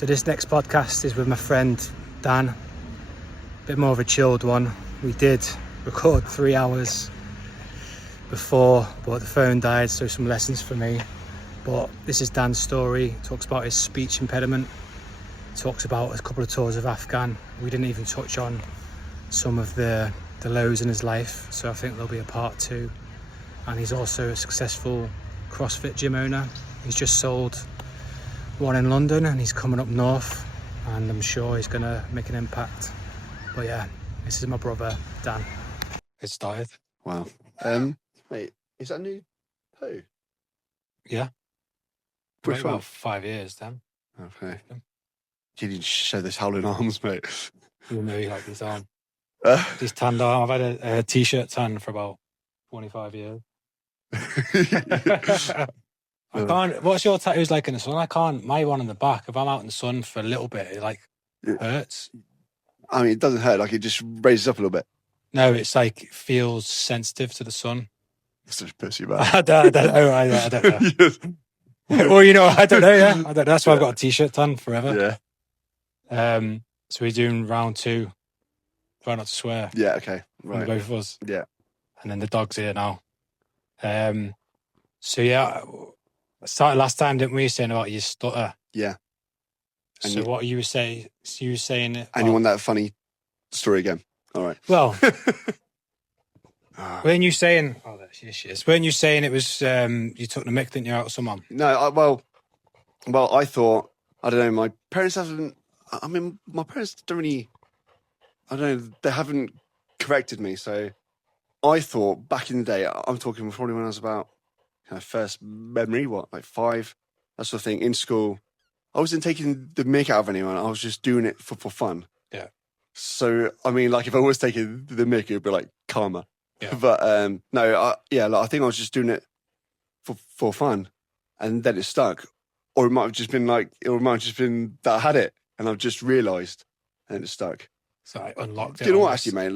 So this next podcast is with my friend Dan, a bit more of a chilled one. We did record 3 hours before, but the phone died, so some lessons for me. But this is Dan's story. Talks about his speech impediment, talks about a couple of tours of Afghan. We didn't even touch on some of the lows in his life, so I think there'll be a part 2. And he's also a successful CrossFit gym owner. He's just sold one in London and he's coming up north, and I'm sure he's going to make an impact. But yeah, this is my brother, Dan. It started. Wow. Mate, is that new poo? Yeah. Which one? About 5 years, Dan. Okay. You need to show those howling arms, mate. You know, you like this arm. This tanned arm. I've had a t-shirt tan for about 25 years. I can't. What's your tattoos like in the sun? I can't. My one in the back. If I'm out in the sun for a little bit, it hurts. I mean, it doesn't hurt. Like, it just raises up a little bit. No, it's like it feels sensitive to the sun. Such a pussy, man. I don't know. I don't know. Yes. Well, you know, I don't know. Yeah, I don't. That's why I've got a t-shirt tan forever. Yeah. So we're doing round 2. Try not to swear. Yeah. Okay. Right. Both of us. Yeah. And then the dog's here now. So yeah. Started last time, didn't we? Saying about your stutter. Yeah. And so what you were saying? You were saying it. And you want that funny story again? All right. Well, weren't you saying? Oh, there she is. Weren't you saying it was? You took the mick, didn't you, out of someone? No. Well. I thought, I don't know. My parents haven't. I mean, my parents don't really. I don't know. They haven't corrected me. So I thought back in the day. I'm talking probably when I was about. First memory, like 5, that sort of thing, in school. I wasn't taking the mick out of anyone. I was just doing it for fun. Yeah. So, I mean, like, if I was taking the mick, it would be like karma. Yeah. But, no, I think I was just doing it for fun. And then it stuck. Or it might have just been that I had it and I've just realised and it stuck. So I unlocked it. Do you know what, actually, mate?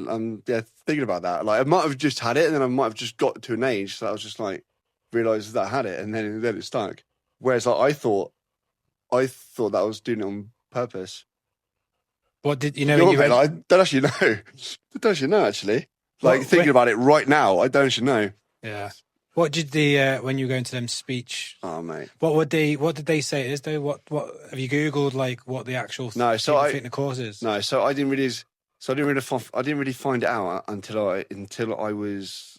Thinking about that. Like, I might have just had it and then I might have just got to an age that I was just like, realised that I had it, and then it stuck. Whereas I thought that I was doing it on purpose. What did you know? I don't actually know. I don't actually know, actually. Like, thinking about it right now, I don't actually know. Yeah. What did when you were going to them speech? Oh, mate. What did they say it is though? What have you Googled, like, what the actual think the course is? No, so I didn't really find it out until I was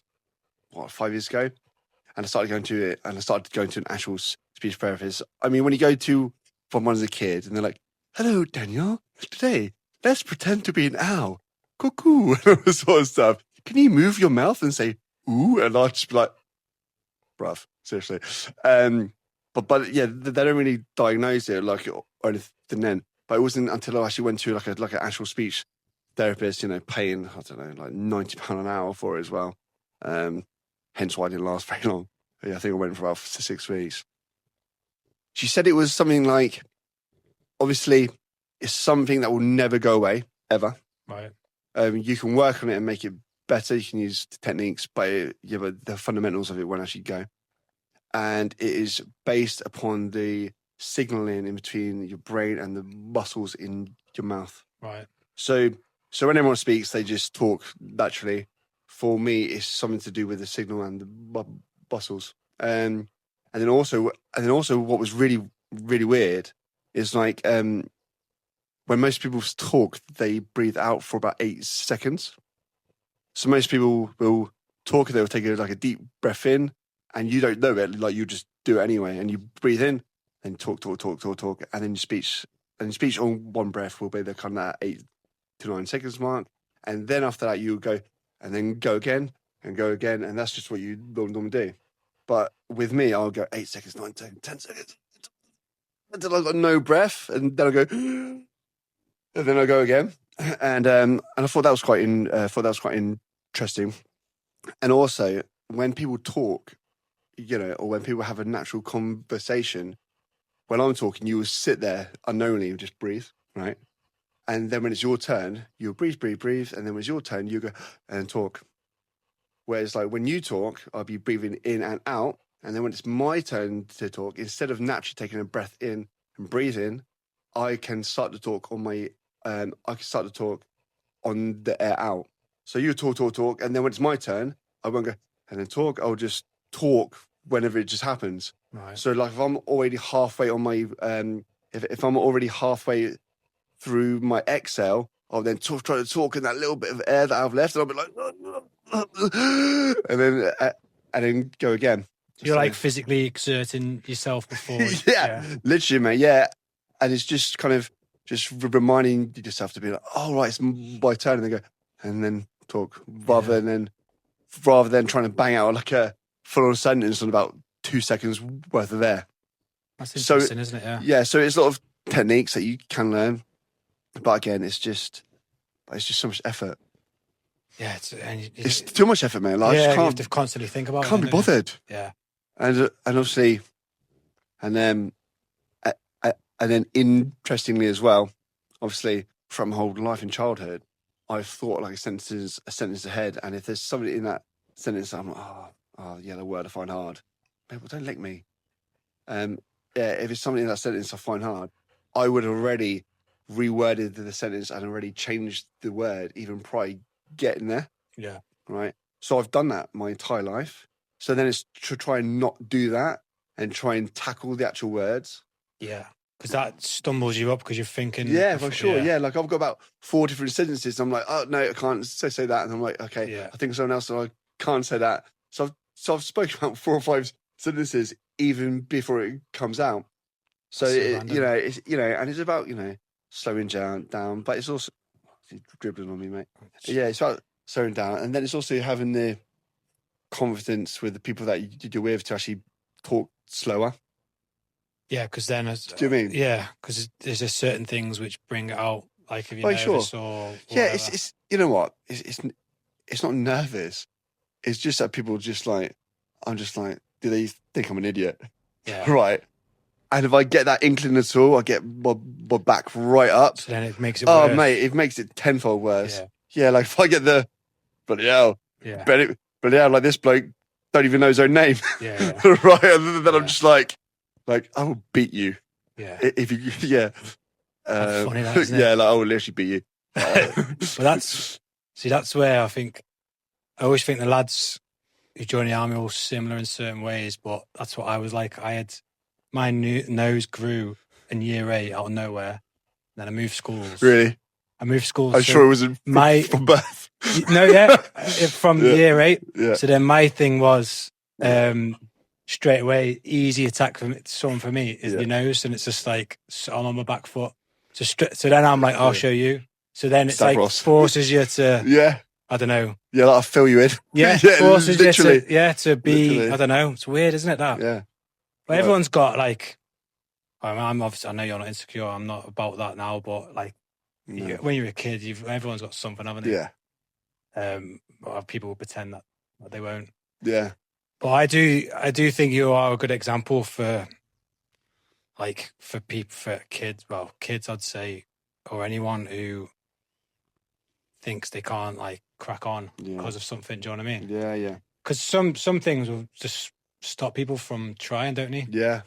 5 years ago. And I started going to an actual speech therapist. I mean, when you go to from one as a kid, and they're like, "Hello, Daniel. Today, let's pretend to be an owl. Cuckoo," and all this sort of stuff. Can you move your mouth and say "ooh"? And I'd just be like, "Bruv, seriously." But yeah, they don't really diagnose it like or anything then. But it wasn't until I actually went to like an actual speech therapist, paying, I don't know, like £90 an hour for it as well. Hence why I didn't last very long. I think I went for about 6 weeks. She said it was something like, obviously, it's something that will never go away, ever. Right. You can work on it and make it better. You can use techniques, but the fundamentals of it won't actually go. And it is based upon the signaling in between your brain and the muscles in your mouth. Right. So when everyone speaks, they just talk naturally. For me, it's something to do with the signal and the muscles. And then also, what was really, really weird is like when most people talk, they breathe out for about 8 seconds. So most people will talk, they'll take a deep breath in, and you don't know it, like you just do it anyway, and you breathe in, and talk, and then your speech on one breath will be the kind of 8 to 9 seconds mark, and then after that you go. And then go again, and that's just what you normally do. But with me, I'll go 8 seconds, 9 seconds, 10 seconds, until I've got no breath, and then I go, and then I go again. And I thought that was quite interesting. And also, when people talk, or when people have a natural conversation, when I'm talking, you will sit there unknowingly and just breathe, right? And then when it's your turn, you'll breathe. And then when it's your turn, you go and talk. Whereas like when you talk, I'll be breathing in and out. And then when it's my turn to talk, instead of naturally taking a breath in and breathing, I can start to talk on my, I can start to talk on the air out. So you talk, and then when it's my turn, I won't go and then talk. I'll just talk whenever it just happens. Right. So like if I'm already halfway on my, if I'm already halfway through my exhale, I'll then try to talk in that little bit of air that I've left, and I'll be like, and then go again. You're like physically exerting yourself before. Yeah, literally, mate. Yeah, and it's just kind of just reminding yourself to be like, oh right, it's my turn, and then go and then talk rather than trying to bang out like a full-on sentence in about 2 seconds worth of air. That's interesting, isn't it? Yeah. Yeah. So it's a lot of techniques that you can learn, but again, it's just so much effort. Yeah, it's too much effort, man. Like, yeah, I just you have to constantly think about it. Can't be bothered. Yeah. And obviously, and then interestingly as well, obviously from my whole life in childhood, I've thought like a sentence ahead, and if there's somebody in that sentence, I'm like, oh yeah, the word I find hard. People don't lick me. Yeah, if it's something in that sentence I find hard, I would have already reworded the sentence and already changed the word even prior to getting there. Yeah. Right. So I've done that my entire life. So then it's to try and not do that and try and tackle the actual words. Yeah. Because that stumbles you up because you're thinking. Yeah, for sure. Yeah. Like I've got about 4 different sentences. And I'm like, oh no, I can't say that. And I'm like, okay, I think of someone else, and I can't say that. So I've spoken about 4 or 5 sentences even before it comes out. So it's and it's about slowing down, but it's also dribbling on me, mate. Yeah, it's about slowing down, and then it's also having the confidence with the people that you're with to actually talk slower. Yeah, because then, do you mean? Yeah, because there's just certain things which bring it out, like if you're nervous or yeah, it's you know what, it's not nervous. It's just that people just like, I'm just like, do they think I'm an idiot? Yeah, right. And if I get that inkling at all, I get my back right up. So then it makes it worse. Oh, mate, it makes it tenfold worse. Yeah, like if I get the bloody hell, like this bloke don't even know his own name. Yeah. Right, and then I'm just like I will beat you. Yeah. If you, That's funny, that, isn't it? Yeah, like I will literally beat you. But that's where I always think the lads who join the army are all similar in certain ways, but that's what I was like. My nose grew in year 8 out of nowhere. Then I moved schools. Really? I moved schools. I'm sure it was from birth. No, yeah, from year 8. Yeah. So then my thing was straight away, easy attack for me is the nose, and it's just like I'm on my back foot. So then I'm like, I'll show you. So then it's like forces you to I don't know. Yeah, like I'll fill you in. Yeah, forces literally. You to be. Literally. I don't know. It's weird, isn't it? That. Yeah. But everyone's got like. I'm obviously. I know you're not insecure. I'm not about that now. But like, when you're a kid, everyone's got something, haven't they? Yeah. People will pretend that they won't. Yeah. But I do think you are a good example for kids. Well, kids, I'd say, or anyone who thinks they can't like crack on because of something. Do you know what I mean? Yeah, yeah. Because some things will just stop people from trying, don't they? Yeah.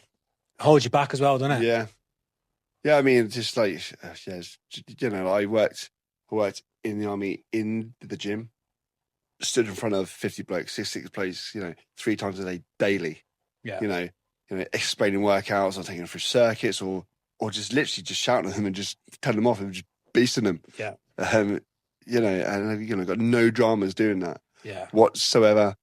Hold you back as well, doesn't it? Yeah. Yeah, I mean, it's just like, I worked in the army in the gym, stood in front of 50 blokes, 6 blokes, 3 times a day, daily. Yeah. Explaining workouts or taking them through circuits or just literally just shouting at them and just telling them off and just beasting them. Yeah. And got no dramas doing that. Yeah. Whatsoever.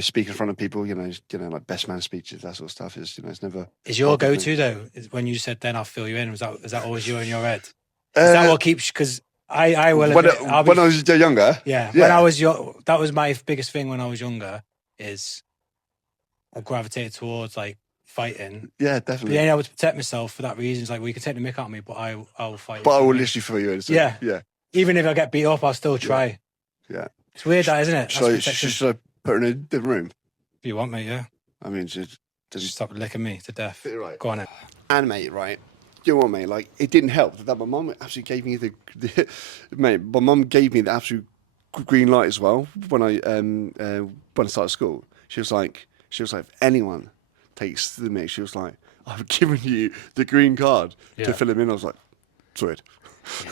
Speak in front of people, like best man speeches, that sort of stuff is, it's never. Is your go-to though? When you said then I'll fill you in, is that always you in your head? Is that what keeps? Because I will. When I was younger. Yeah. When I was young, that was my biggest thing when I was younger. Is I gravitated towards like fighting. Yeah, definitely. Being able to protect myself for that reason. It's like, well, you can take the mick out of me, but I'll fight. But I will literally fill you in. So, yeah. Yeah. Even if I get beat up, I'll still try. Yeah. It's weird, that isn't it? Should I put her in a different room? If you want me, yeah. I mean, just stop licking me to death. Right. Go on then. And mate, right? You know what, mate? Like, it didn't help that my mum actually gave me the mate. My mum gave me the absolute green light as well when I started school. She was like, if anyone takes the mick, she was like, I've given you the green card Yeah. to fill him in. I was like, sweet.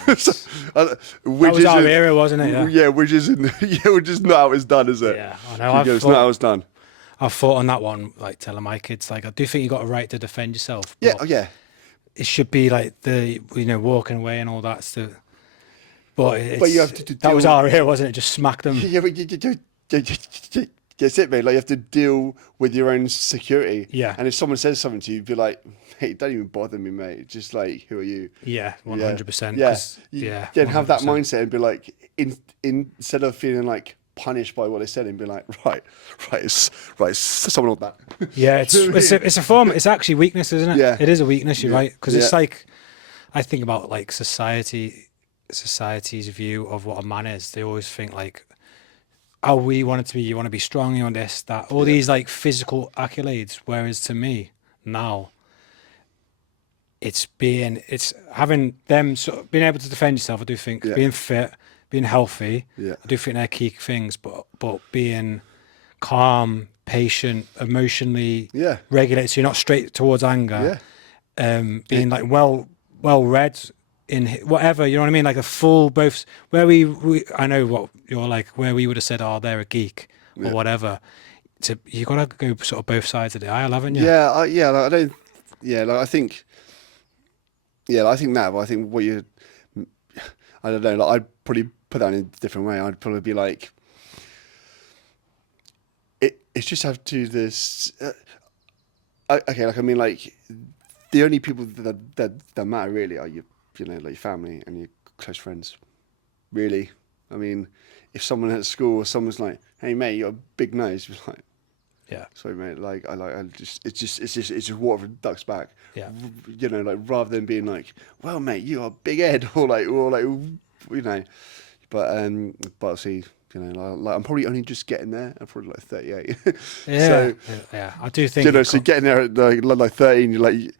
Yes. That That was our era, wasn't it? Yeah, which isn't, yeah, which is not how it's done, is it? Yeah, I know. It's not how it's done. I've thought on that one, like telling my kids, like, I do think you got a right to defend yourself. Yeah, But yeah. it should be like the, walking away and all that stuff. But you have to that was deal- our era, wasn't it? Just smack them. Yeah, but that's it, mate. Like, you have to deal with your own security. Yeah. And if someone says something to you, be like, hey, don't even bother me, mate. Just like, who are you? Yeah, 100%. Yeah. Yeah. Then have that 100%. mindset and be like, instead of feeling like punished by what they said, and be like, right, someone like that. Yeah, it's a form. It's actually weakness, isn't it? Yeah. It is a weakness. You're right, because it's Yeah. like, I think about like society's view of what a man is. They always think like, oh, we want it to be. You want to be strong. You want this, that. All these like physical accolades. Whereas to me now, it's having them sort of being able to defend yourself. I do think Yeah. being fit, being healthy. Yeah. I do think they're key things, but being calm, patient, emotionally Yeah. regulated, so you're not straight towards anger. Being like well read in whatever, you know what I mean, like a full both. Where we I know what you're like. Where we would have said, oh, they're a geek or whatever. You gotta go sort of both sides of the aisle, haven't you? Yeah, like, I don't. Yeah, like I think. Yeah, like, I think that. But I think what you. I don't know. Like, I'd probably put that in a different way. I'd probably be like. It's just have to this. Okay, like I mean, like the only people that matter really are like your family and your close friends. Really, I mean, if someone at school or someone's like, "Hey mate, you got a big nose," you're like, Yeah. sorry mate, it's just water for ducks back. Yeah. Like rather than being like, well mate, you got a big head, or like but see, like I'm probably only just getting there. I'm probably like 38. Yeah. So, yeah. I do think so getting there at like 13, you're like,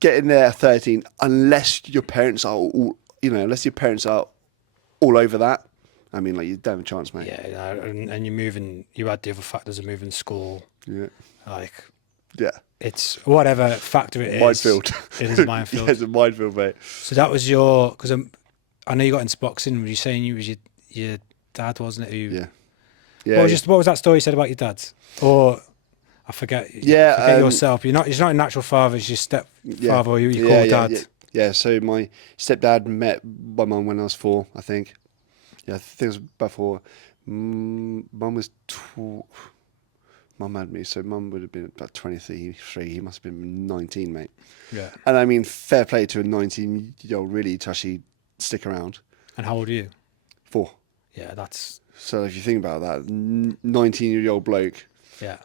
getting there at 13, unless your parents are all over that. I mean, like, you don't have a chance, mate. Yeah, and you're moving. You add the other factors of moving school. Yeah. Like, Yeah. it's whatever factor it is. Minefield. It is a minefield. Yeah, it's a minefield, mate. So that was because I know you got into boxing. Were you saying you was your dad, wasn't it? Yeah. What was that story you said about your dad? Or I forget. Yeah, forget yourself. He's not a natural father. He's your stepfather. Or you call dad. Yeah. So my stepdad met my mum when I was 4, I think. Yeah, I think it was about 4. Mum was Mum had me, so Mum would have been about 23. He must have been 19, mate. Yeah. And I mean, fair play to a 19-year-old really to actually stick around. And how old are you? 4. Yeah, that's. So if you think about that, 19-year-old bloke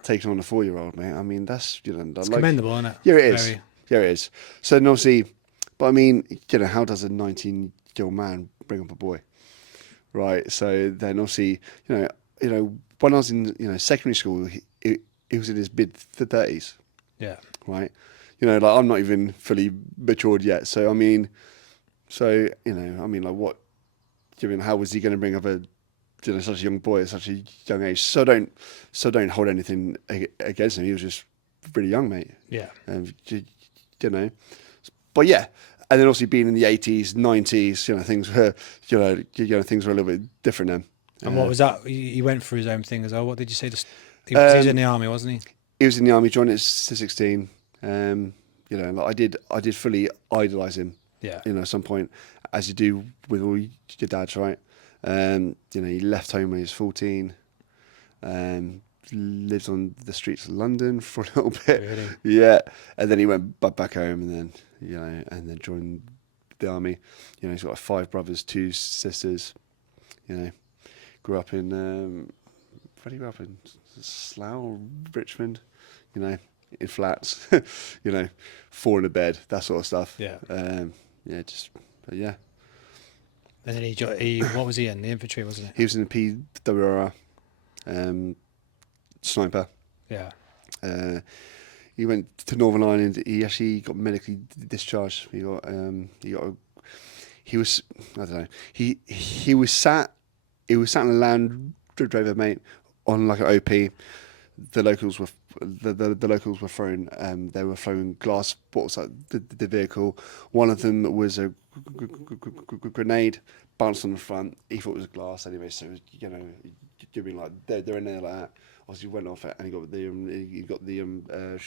taking on a 4-year-old, mate. I mean, that's It's commendable, isn't it? Yeah, it is. Yeah, it is. So then obviously, but I mean, how does a 19-year-old man bring up a boy, right? So then obviously, when I was in secondary school, he was in his mid 30s. Yeah. Right. Like I'm not even fully matured yet. So I mean, like what? How was he going to bring up such a young boy at such a young age? So don't hold anything against him. He was just really young, mate. Yeah. But yeah, and then obviously being in the 80s, 90s, things were, things were a little bit different then. And what was that? He went through his own thing as well. What did you say? He was in the army, wasn't he? He was in the army, joined at 16. Like I did fully idolise him. Yeah. At some point, as you do with all your dads, right? He left home when he was 14. Lived on the streets of London for a little bit. Really? Yeah. And then he went back home and then joined the army. He's got like 5 brothers, 2 sisters. Grew up in where did he grow up in? Slough, Richmond, in flats, 4 in a bed, that sort of stuff. Yeah. But yeah. And then he what was he in? The infantry, wasn't it? He was in the PWR, sniper. Yeah. He went to Northern Ireland. He actually got medically discharged. He was I don't know. He was sat in a Land Rover, mate, on like an OP. The locals were the locals were throwing they were throwing glass bottles at the vehicle. One of them was a grenade, bounced on the front. He thought it was glass anyway, so you know, you mean like they're in there like that. Obviously went off it, and he got the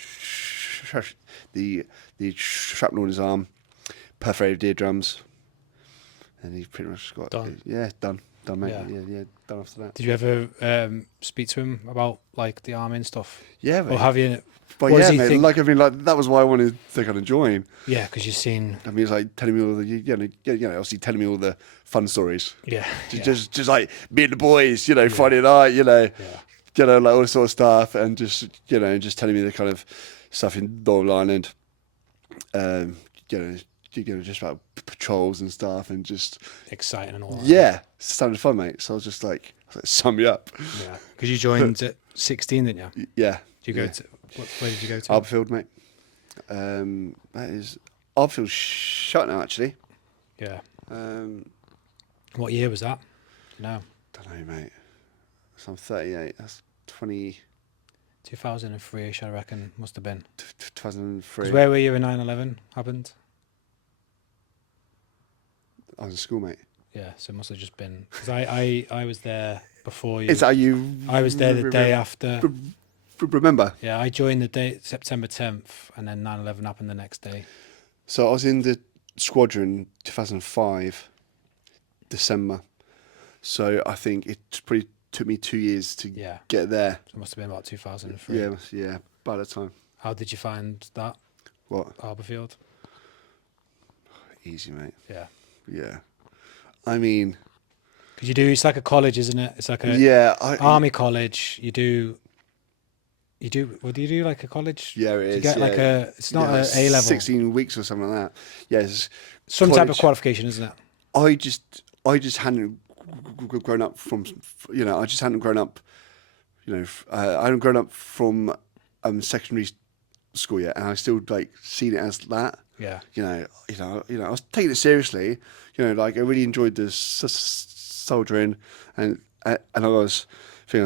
shrapnel in his arm, perforated eardrums, and he pretty much got Done. Yeah, done, mate. Yeah, done after that. Did you ever speak to him about like the army and stuff? Yeah, mate. Or have you? But what yeah, does he mate, think? like I mean, like that was why I wanted to kind of join. Yeah, because you've seen. I mean, it's like telling me all the, obviously telling me all the fun stories. Yeah. Just like me and the boys, you know, Friday night, you know, like all this sort of stuff, and just telling me the kind of stuff in Northern Ireland, just about patrols and stuff, and just Exciting and all that. Yeah, it sounded fun, mate. So I was like, sum me up. Yeah, because you joined at 16, didn't you? Yeah. Did you go to? Where did you go to? Arbfield, mate. That is Arbfield's shut now, actually. Yeah. What year was that? No. Don't know, mate. So I'm 38. That's 2003-ish, I reckon. Must have been. 2003. 'Cause where were you when 9/11 happened? I was in school, mate. Yeah, so it must have just been because I was there before you. Is that you? I was there the day after. Remember? Yeah, I joined the day September 10th, and then 9/11 happened the next day. So I was in the squadron 2005, December. So I think it probably took me 2 years to get there. So it must have been about 2003. Yeah, by the time. How did you find that? What? Harbourfield? Easy, mate. Yeah. Yeah. I mean... Because it's like a college, isn't it? It's like a army college. Well, do you do like a college? Yeah, it is. You get like it's not an A level. 16 weeks or something like that. Yeah, it's some college. type of qualification, isn't it? I just hadn't grown up from, I just hadn't grown up, I hadn't grown up from secondary school yet, and I still like seen it as that. Yeah. I was taking it seriously. Like I really enjoyed the soldiering, and I was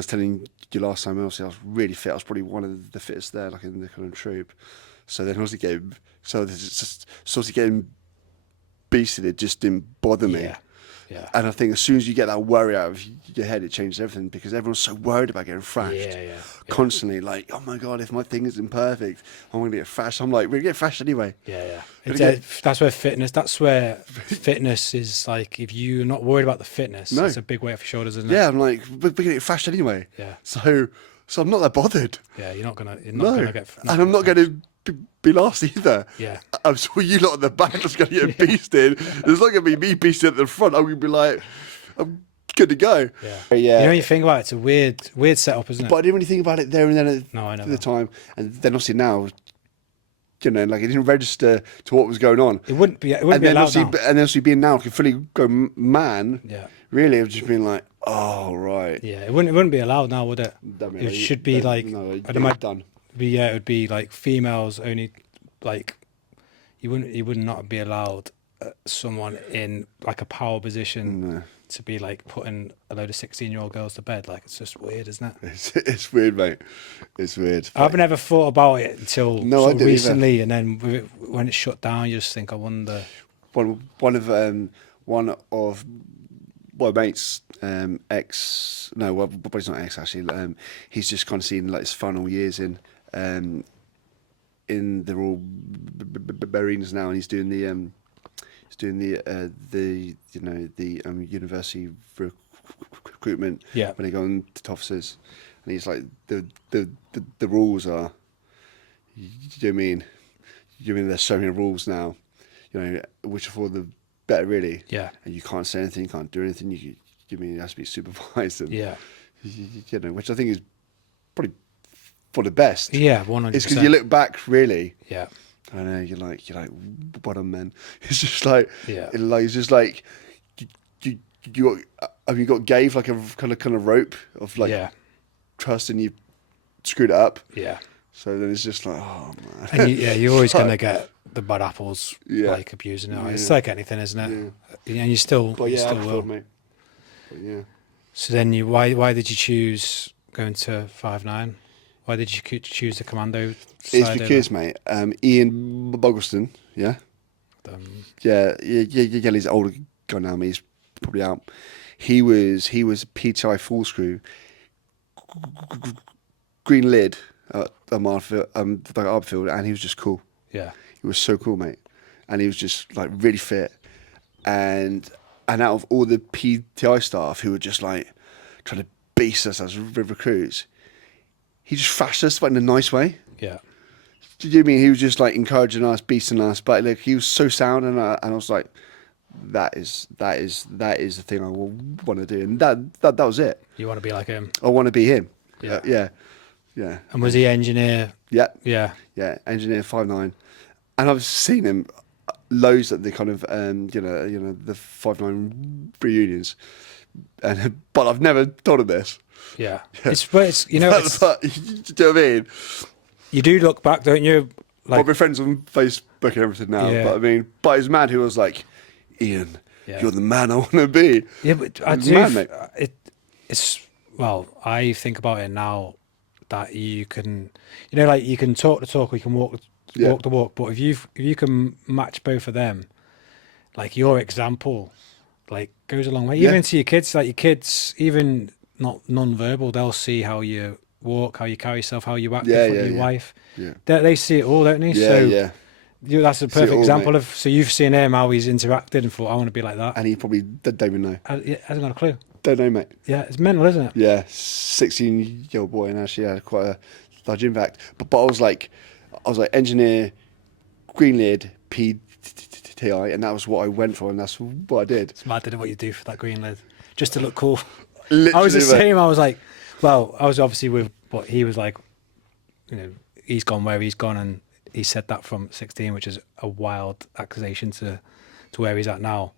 telling you last time. Obviously, I was really fit. I was probably one of the fittest there, like in the kind of troop. So then obviously getting beasted, it just didn't bother me. Yeah. And I think as soon as you get that worry out of your head, it changes everything, because everyone's so worried about getting thrashed. Constantly, like, oh my God, if my thing isn't perfect, I'm going to get thrashed. I'm like, we're going to get thrashed anyway. Yeah. That's where fitness is like, if you're not worried about the fitness, it's a big weight off your shoulders, isn't it? Yeah, I'm like, we're going to get thrashed anyway. Yeah. So I'm not that bothered. Yeah, you're not going to get... And I'm not going to be last either. Yeah. I'm sure you lot at the back are going to get beasted. There's not going to be me beasted at the front. I'm going to be like, I'm good to go. Yeah. You think about it, it's a weird setup, isn't it? But I didn't really think about it there and then at the time. And then obviously now, like it didn't register to what was going on. It wouldn't be allowed now. And then obviously being now, I could fully go man. Yeah. Really, I've just been like, oh, right. Yeah, it wouldn't be allowed now, would it? It should be like... it's done. It would be like females only, like you would not be allowed someone in like a power position to be like putting a load of 16-year-old girls to bed. Like, it's just weird, isn't it? It's weird, mate. It's weird. I've never thought about it until recently, either. And then when it's shut down, you just think, I wonder. One of my mates, but he's not ex actually. He's just kind of seen like his final years in the Royal Marines now, and he's doing the university recruitment. Yeah. When they go on to officers, and he's like, the rules are, you mean there's so many rules now, which are for the better, really. Yeah. And you can't say anything, you can't do anything. It has to be supervised. And, which I think is probably for the best. Yeah, 100%. It's because you look back, really. Yeah. I know, you're like, what a man. It's just like, it's just like, you got gave like a kind of rope of like trust, and you screwed it up. Yeah. So then it's just like, oh man. And you're always gonna get the bad apples like abusing it. It's like anything, isn't it? Yeah. And you still will. Mate. But yeah. So then why did you choose going to 5'9"? Why did you choose the commando It's side because, mate, Ian Boggleston, yeah? Yeah, he's an older guy now, he's probably out. He was PTI full screw, green lid at the Arbfield, and he was just cool. Yeah. He was so cool, mate. And he was just like really fit. And out of all the PTI staff who were just like trying to beast us as recruits, he just thrashed us, but in a nice way. Yeah. Do you mean he was just like encouraging us, beasting us? But like he was so sound, and I was like, that is the thing I want to do, and that was it. You want to be like him? I want to be him. Yeah. Yeah. And was he engineer? Yeah. Yeah. Yeah. Engineer 5'9", and I've seen him loads at the kind of the 5'9" reunions, but I've never told him this. Yeah. It's you know, it's, do you know what I mean? you do look back, don't you? Like, we're friends on Facebook and everything now, Yeah. but I mean, but his man who was like, Ian, Yeah. you're the man I want to be. Yeah, but I He's do. mad, mate. It's well, I think about it now that you can, like you can talk the talk, we can walk Yeah. the walk. But if you can match both of them, like your example, like goes a long way. Yeah. Even to your kids, like your kids, even not non-verbal, they'll see how you walk, how you carry yourself, how you act in front of your wife. Yeah. They see it all, don't they? Yeah, So yeah. that's a See it perfect all, example mate. of. So you've seen him how he's interacted and thought, I want to be like that. And he probably don't even know. Hasn't got a clue. Don't know, mate. Yeah, it's mental, isn't it? Yeah, 16-year-old boy, and actually had quite a large impact. But I was like engineer, green lid, PTI, and that was what I went for, and that's what I did. It's mad, what you do for that green lid, just to look cool. Literally, I was the mate. same. I was like, well, I was obviously with what he was like. He's gone where he's gone, and he said that from 16, which is a wild accusation to where he's at now.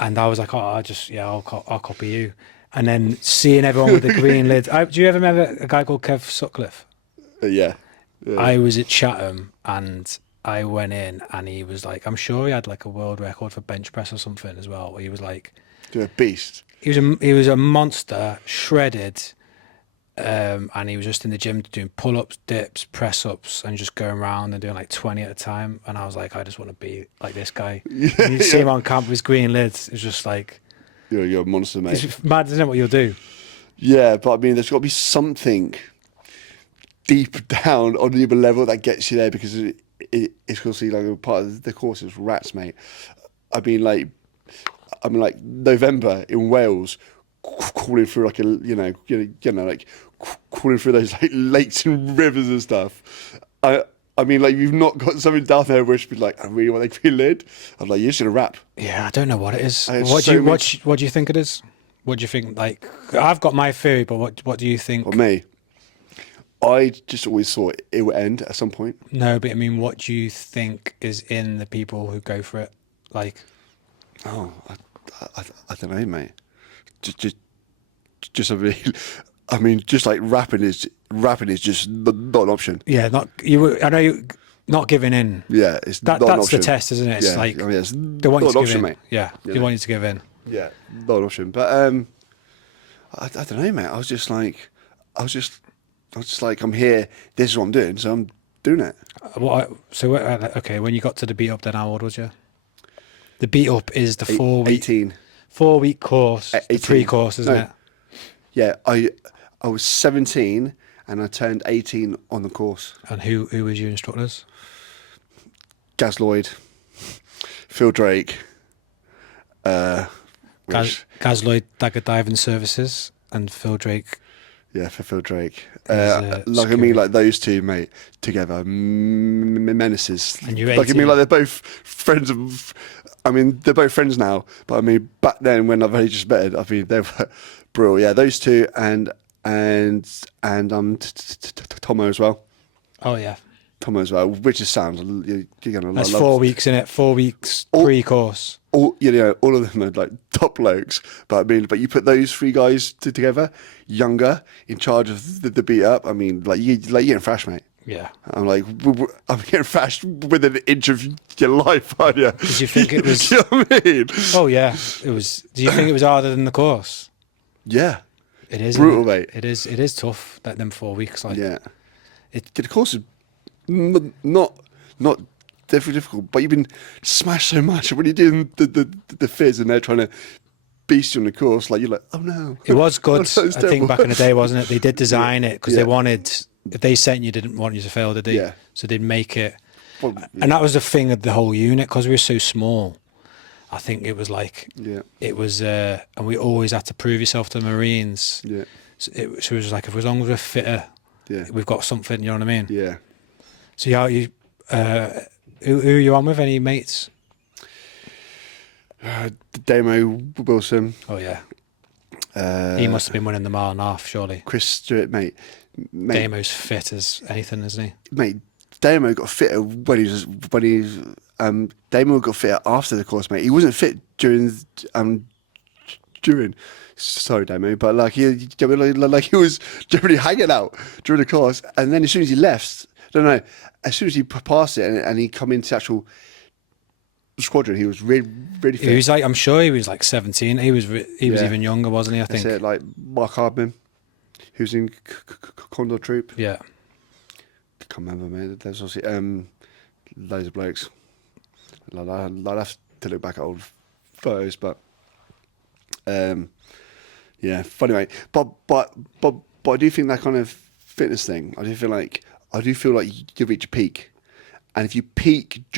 And I was like, oh, I'll copy you. And then seeing everyone with the green lid. Do you ever remember a guy called Kev Sutcliffe? Yeah. I was at Chatham and I went in and he was like, I'm sure he had like a world record for bench press or something as well. He was like, You're a beast. he was a monster, shredded, and he was just in the gym doing pull-ups, dips, press-ups, and just going around and doing like 20 at a time. And I was like, I just want to be like this guy. And you see him on camp with his green lids. It's just like, You're a monster, mate. it's mad, isn't it, what you'll do? Yeah, but I mean, there's got to be something deep down on the level that gets you there, because it's obviously like a part of the course is rats, mate. I mean, like November in Wales, crawling through like like crawling through those like lakes and rivers and stuff. I mean, like, you've not got something down there where it's been like, I really want to be lid. I'm like, you're just gonna rap. Yeah, I don't know what it is. What What do you think it is? What do you think? Like, I've got my theory, but what do you think? For me, I just always thought it would end at some point. No, but I mean, what do you think is in the people who go for it? Like, Oh, I don't know, mate. Just I mean, just like rapping is just not an option. yeah, not you. I know you not giving in. Yeah, it's not an That's option. the test, isn't it? It's Yeah, like I mean, it's they want you not to an give option, in. mate. Yeah, You they know? want you to give in. Yeah, not an option. But I don't know, mate. I was just like, I'm here. This is what I'm doing, so I'm doing it. Okay, when you got to the beat up, then how old was you? The beat up is the 18. 4 week course, the 18. pre-course, isn't it? Yeah, I was 17 and I turned 18 on the course. And who was your instructors? Gaz Lloyd, Phil Drake, Gaz Lloyd Dagger Diving Services and Phil Drake. Yeah, for Phil Drake. He's, like, I mean, like those two, mate, together, menaces. And you're like, I mean, 18. like, they're both friends of. I mean, they're both friends now, but I mean, back then when I've only just met, I mean, they were brilliant. Yeah, those two, and Tomo as well. Oh yeah, Tomo as well, which is sounds you're gonna that's love. 4 weeks in it. 4 weeks pre-course. All of them are like top blokes, but I mean, but you put those three guys together, younger, in charge of the beat up. I mean, you're getting fresh, mate. Yeah. I'm like, I'm getting fast within an inch of your life, aren't you? Did you think it was? Do you know what I mean? Oh yeah, it was. Do you think it was harder than the course? Yeah, It is brutal, isn't mate. it? It is tough. That them 4 weeks, like Yeah. it. The course is not difficult, but you've been smashed so much. When you're doing the fizz and they're trying to beast you on the course, like you're like, oh no. It was Oh, good. no, it's I think terrible. back in the day, wasn't it? They did design it because Yeah. they wanted. If they sent you, didn't want you to fail, did they? Yeah. So they'd make it. Well, And that was the thing of the whole unit, because we were so small. I think it was like, yeah, it was, and we always had to prove yourself to the Marines. yeah, So it was like, as long as we're fitter, yeah, we've got something, you know what I mean? yeah. So who are you on with? Any mates? Damo Wilson, Oh yeah, uh, he must have been winning the mile and a half, surely. Chris Stewart, mate. Damo's fit as anything, isn't he? Mate, Damo got fitter Damo got fitter after the course, mate. He wasn't fit during. Sorry, Damo, but like he was generally hanging out during the course, and then as soon as he left, as soon as he passed it and he come into actual squadron, he was really fit. He was like, I'm sure he was like 17. He was Yeah. even younger, wasn't he? I think. That's it, like Mark Hardman, who's in Condor Troop. Yeah. Can't remember, mate. There's obviously loads of blokes. I'd have to look back at old photos, but yeah, funny, mate. But I do think that kind of fitness thing. I do feel like you reach a peak, and if you peaked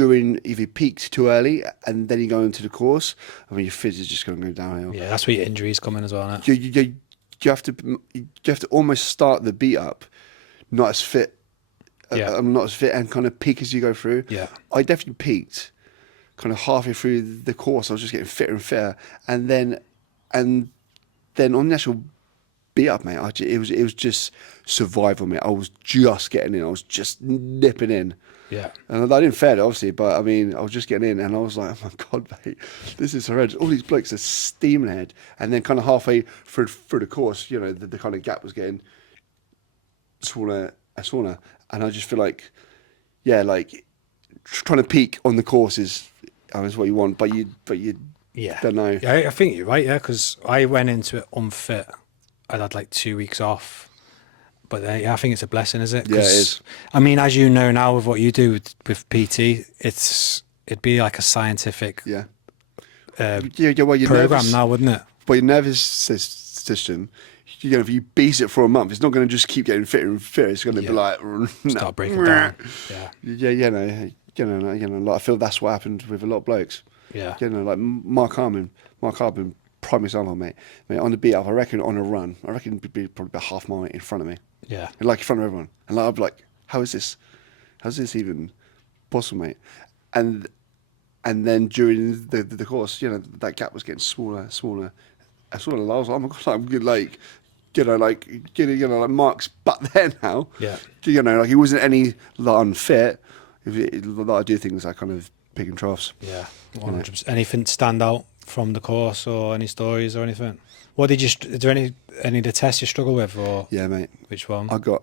too early and then you go into the course, I mean your phys is just going to go downhill. Yeah, that's where your injuries come in as well, isn't it? You have to almost start the beat up, not as fit. Yeah. I'm not as fit and kind of peak as you go through. Yeah. I definitely peaked kind of halfway through the course. I was just getting fitter and fitter, and then on the actual beat up, mate, it was just survival, mate. I was just getting in. I was just nipping in. Yeah. And I didn't fail it, obviously, but I mean, I was just getting in, and I was like, oh my God, mate, this is horrendous. All these blokes are steaming ahead, and then kind of halfway through the course, you know, the kind of gap was getting smaller and smaller, and I just feel like, yeah, like trying to peak on the course is what you want, but you Yeah. don't know. Yeah, I think you're right, yeah, because I went into it unfit. I had like 2 weeks off. But yeah, I think it's a blessing, is it? Yeah, it is. I mean, as you know now with what you do with PT, it'd be like a scientific Yeah. program nervous, now, wouldn't it? But your nervous system, you know, if you beat it for a month, it's not going to just keep getting fitter and fitter. It's going to be like Start breaking down. Yeah. Yeah, like I feel that's what happened with a lot of blokes. Yeah. You know, like Mark Harmon, prime example, mate. On the beat up, I reckon on a run, he'd be probably about half mile in front of me. Yeah. And like in front of everyone. And like, I'd be like, how's this even possible, mate? And then during the course, you know, that gap was getting smaller. I was like, oh my God, I'm good, like Mark's back there now. Yeah. You know, like he wasn't any like unfit. I do things like kind of pig and troughs. Yeah. 100%. Anything stand out from the course or any stories or anything? Is there any of the tests you struggle with, or Yeah, mate. which one? I got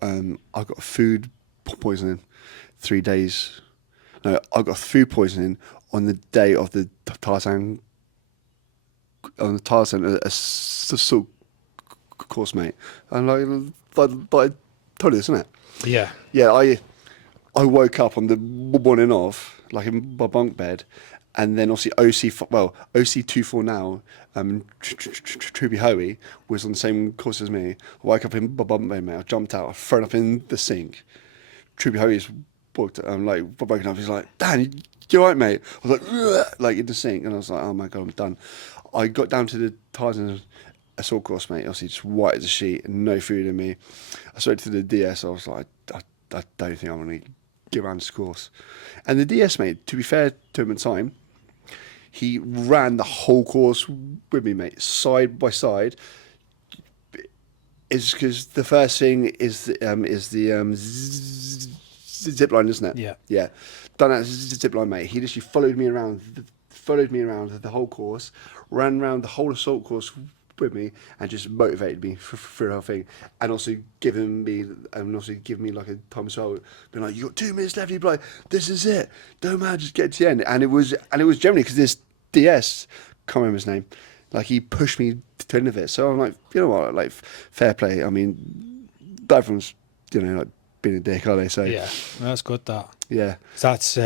food poisoning 3 days. No, I got food poisoning on the day of the Tarzan assault course, mate. And I told you this, isn't it? Yeah. Yeah, I woke up on the morning of, like in my bunk bed, and then obviously OC24 now, Truby Hoey was on the same course as me. I woke up in my bunk bed, mate. I jumped out, I thrown up in the sink. Truby Hoey's walked, woken up. He's like, Dan, you all right, mate? I was like, ugh, like in the sink, and I was like, oh my God, I'm done. I got down to the Tarzan assault course, mate. Obviously, just white as a sheet, no food in me. I spoke to the DS. I was like, I don't think I'm going to get around this course. And the DS, mate, to be fair to him at the time, he ran the whole course with me, mate, side by side. It's because the first thing is the zip line, isn't it? Yeah. Yeah. Done that zip line, mate. He literally followed me around the whole course, ran around the whole assault course with me, and just motivated me for the whole thing, and also giving me like a time as well, being like, you got 2 minutes left. You'd be like, this is it. Don't man, just get to the end. And it was generally because this DS, can't remember his name, Like, he pushed me to the end of it. So I'm like, you know what, like, fair play. I mean, everyone's, you know, like, being a dick, are they? So Yeah, well, that's good, that. yeah, So that's,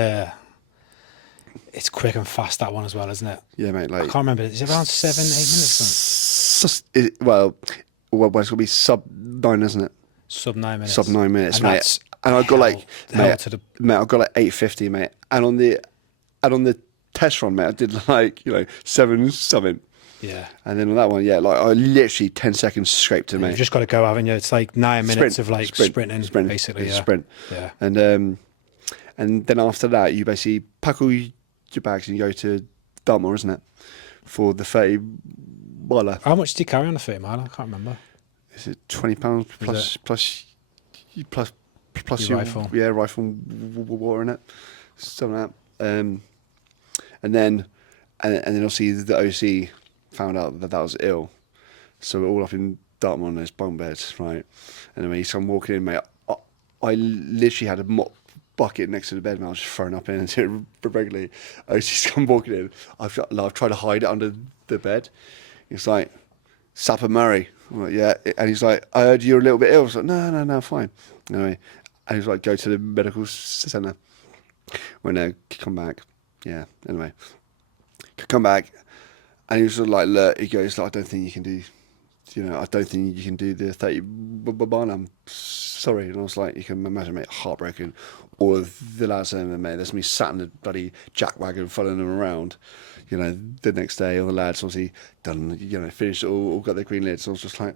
it's quick and fast, that one as well, isn't it? yeah, mate. I Like, can't remember. Is it around 7, 8 minutes? well, it's gonna be sub 9, isn't it? Sub 9 minutes. Sub 9 minutes, and mate. That's And I got like, hell to the... mate, I got like 8:50, mate. And on the test run, mate, I did like, you know, 7 something. Yeah. And then on that one, yeah, like I literally 10 seconds scraped to, mate. You've just got to go, haven't you? It's like 9 minutes of like sprinting, basically. It's Yeah. a sprint. Yeah. And then after that, you basically pack all your bags and you go to Dartmoor, isn't it? For the 30 miler. How much did you carry on the 30 mile? I can't remember. Is it £20 plus Your rifle? Yeah, rifle and water in it, something like that. And then obviously the OC found out that I was ill, so we're all up in Dartmoor on those bunk beds, right? Anyway, so I'm walking in, mate. I literally had a mop bucket next to the bed, and I was just throwing up into it regularly. OC's come walking in. I've tried to hide it under the bed. He's like, Sapper Murray. I'm like, yeah. And he's like, I heard you're a little bit ill. I was like, no, fine. Anyway, and he's like, go to the medical centre. When I come back, yeah. Anyway, come back, and he was sort of like, look. He goes, like, I don't think you can do. You know, I don't think you can do the 30 bar. I'm sorry. And I was like, you can imagine, mate, heartbroken. All of the lads saying, mate, there's me sat in the bloody jack wagon following them around. You know, the next day, all the lads obviously done, you know, finished, all got their green lids. So I was just like,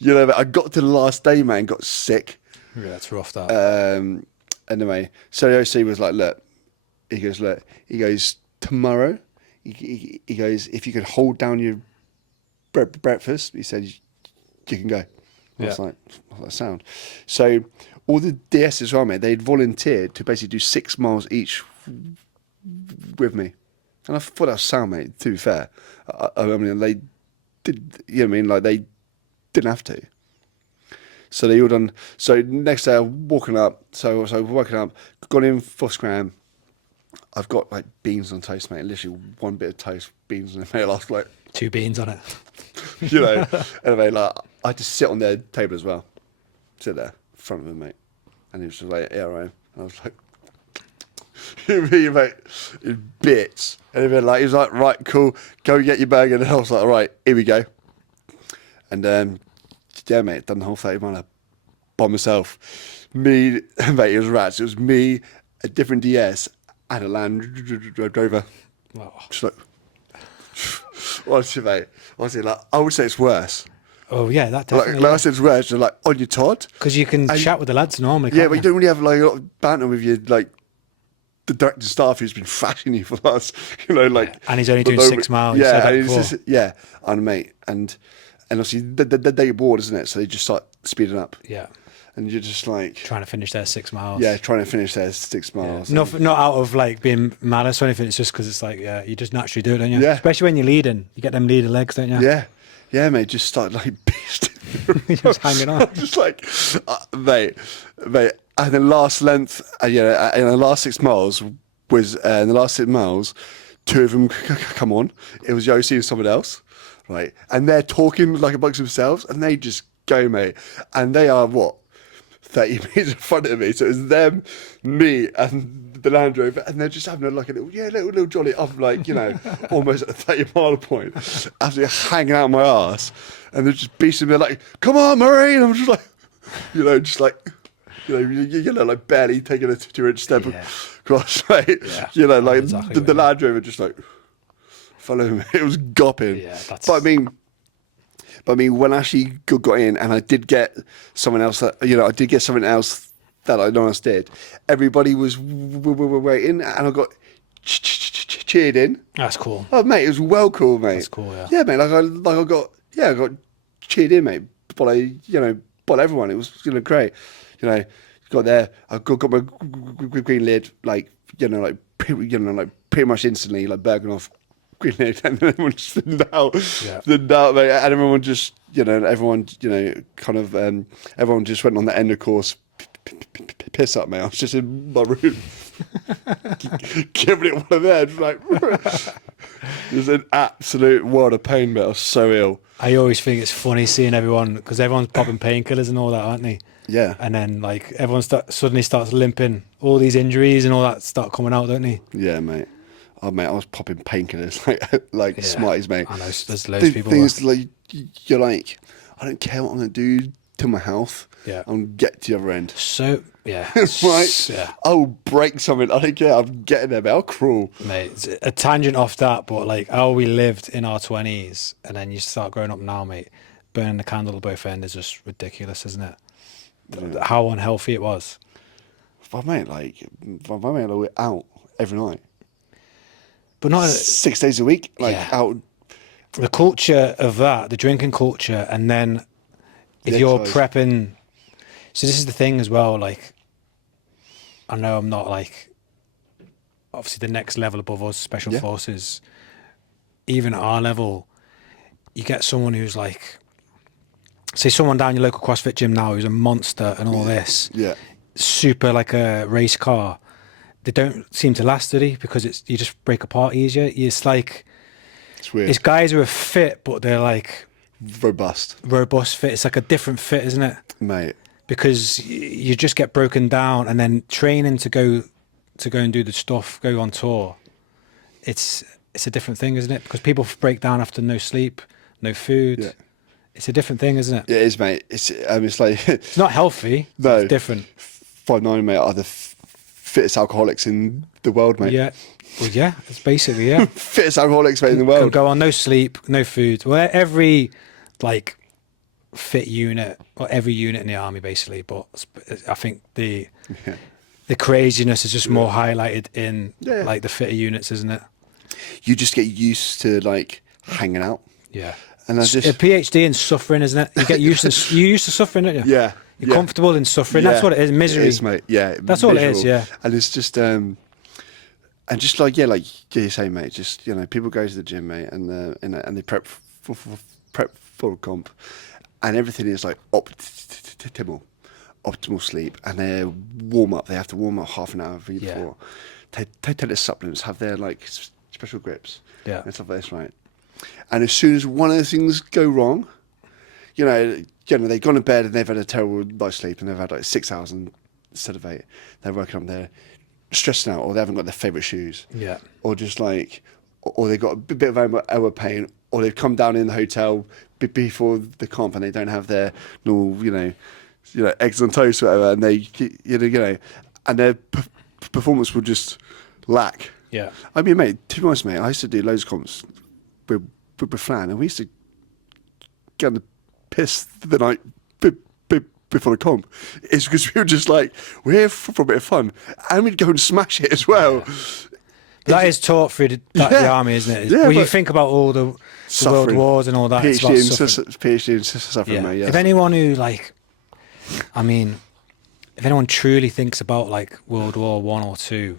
you know, I got to the last day, man, got sick. Yeah, that's rough, that. Anyway, so the OC was like, look, he goes, tomorrow, he goes, if you could hold down your breakfast, he said, you can go. I was like, what's that sound? So all the DS as well, mate, they'd volunteered to basically do 6 miles each with me. And I thought that was sound, mate, to be fair. I mean, they did, you know what I mean? Like, they didn't have to. So they all done. So next day, I'm walking up. So walking up, got in for scram. I've got like beans on toast, mate. Literally one bit of toast, beans on it, mate. Last like 2 beans on it. You know. Anyway, like I had to sit on their table as well. Sit there, in front of him, mate. And he was just like, yeah, right. I was like, you mate, in bits. And he was like, right, cool, go get your bag. And I was like, all right, here we go. And yeah, mate, done the whole 30 mile by myself. Me, mate, it was rats. It was me, a different DS, and a Land Rover. Wow. Just like, honestly, mate, honestly, like, I would say it's worse. Oh, yeah, that definitely. Like I said, it's worse. Just like, on your Todd. Because you can chat with the lads normally, Yeah, can't but you don't really have like a lot of banter with your, like, the director of staff who's been thrashing you for the last, you know, like. And he's only doing 6 miles. Yeah, and it's just, yeah, and mate, and obviously the day you're bored, isn't it? So they just start speeding up. Yeah. And you're just like trying to finish their 6 miles. Yeah, trying to finish their 6 miles. Yeah. Not out of like being malice or anything. It's just because it's like, yeah, you just naturally do it, don't you? Yeah. Especially when you're leading, you get them leader legs, don't you? Yeah, yeah, mate. Just start like beasting. You're just hanging on. Just like, mate. And the last length, in the last 6 miles was in the last 6 miles, 2 of them come on. It was Yossi and someone else, right? And they're talking like amongst themselves, and they just go, mate. And they are what? 30 meters in front of me, so it was them, me, and the Land Rover, and they're just having a little jolly. I'm like, you know, almost at the 30 mile point, absolutely hanging out my ass, and they're just beasting me like, "Come on, Murray!" And I'm just like, like barely taking a 2-inch step across, mate. Yeah. You know, like exactly the Land Rover just like following me. It was gopping. Yeah, that's. But I mean, when I actually got in, and I did get someone else that, I did get something else that no one else did. Everybody was waiting, and I got cheered in. That's cool. Oh, mate, it was well cool, mate. That's cool, yeah. Yeah, mate, I got cheered in, mate, by everyone. It was, great. Got there, I got my green lid, pretty much instantly, like burning off. Green lid, and then everyone just thinned out, mate, and everyone just, everyone just went on the end of course, piss up, mate. I was just in my room, giving it one of them, like, was an absolute world of pain, mate. I was so ill. I always think it's funny seeing everyone, because everyone's popping painkillers and all that, aren't they? Yeah. And then like everyone suddenly starts limping. All these injuries and all that start coming out, don't they? Yeah, mate. Oh, mate, I was popping painkillers like Yeah. Smarties, mate. I know there's loads of people. Things like you're like, I don't care what I'm gonna do to my health. Yeah. I'm get to the other end. So yeah, Right? Yeah, I'll break something. I don't care. I'm getting there, mate. I'll crawl. mate. It's a tangent off that, but like how we lived in our 20s, and then you start growing up now, mate. Burning the candle at both ends is just ridiculous, isn't it? Yeah. How unhealthy it was. My mate, we're out every night. But not 6 days a week, like Yeah. out. the culture of that, the drinking culture, and then if you're exercise. prepping. So this is the thing as well. Like, I know I'm not like obviously the next level above us, special Yeah. forces. Even at our level, you get someone who's like, say, someone down your local CrossFit gym now who's a monster and all this, Yeah. super like a race car. They don't seem to last, do they? Because you just break apart easier. It's like It's weird. it's guys who are fit, but they're like robust, robust fit. It's like a different fit, isn't it? mate. Because you just get broken down, and then training to go and do the stuff, go on tour. It's a different thing, isn't it? Because people break down after no sleep, no food. Yeah. It's a different thing, isn't it? It is, mate. It's like It's not healthy. No. It's different. 5'9", mate, are the fittest alcoholics in the world, mate. Yeah. Well, yeah. It's basically Fittest alcoholics, mate, in the Can world. go on no sleep, no food. Well, every like fit unit or every unit in the army, basically. But I think the craziness is just more highlighted in Yeah. like the fitter units, isn't it? You just get used to like hanging out, Yeah. and I just A PhD in suffering, isn't it? You get used to you used to suffering, don't you? yeah, You're comfortable in suffering. That's what it is. Misery. It is, mate. Yeah, That's all it is, yeah. And it's just and just like you say, mate. Just people go to the gym, mate, and they prep for a comp, and everything is like optimal sleep, and they warm up. They have to warm up half an hour before. Take their supplements, have their like special grips, Yeah. and stuff like this, right? And as soon as one of those things go wrong, they've gone to bed and they've had a terrible night's sleep and they've had like 6 hours instead of 8. They're working up there, stressing out, or they haven't got their favourite shoes, Yeah. or just like, or they've got a bit of elbow pain, or they've come down in the hotel before the comp and they don't have their normal, eggs on toast or whatever, and they, and their performance will just lack. Yeah. I mean, mate, to be honest, mate, I used to do loads of comps with Flan, and we used to get on the piss the night before the comp. It's because we were just like, we're here for a bit of fun, and we'd go and smash it as well. That is taught through the army, isn't it? Yeah, when you but think about all the world suffering. wars and all that, it's about suffering. PhD in suffering, mate. Yeah. If anyone who if anyone truly thinks about like World War I or II,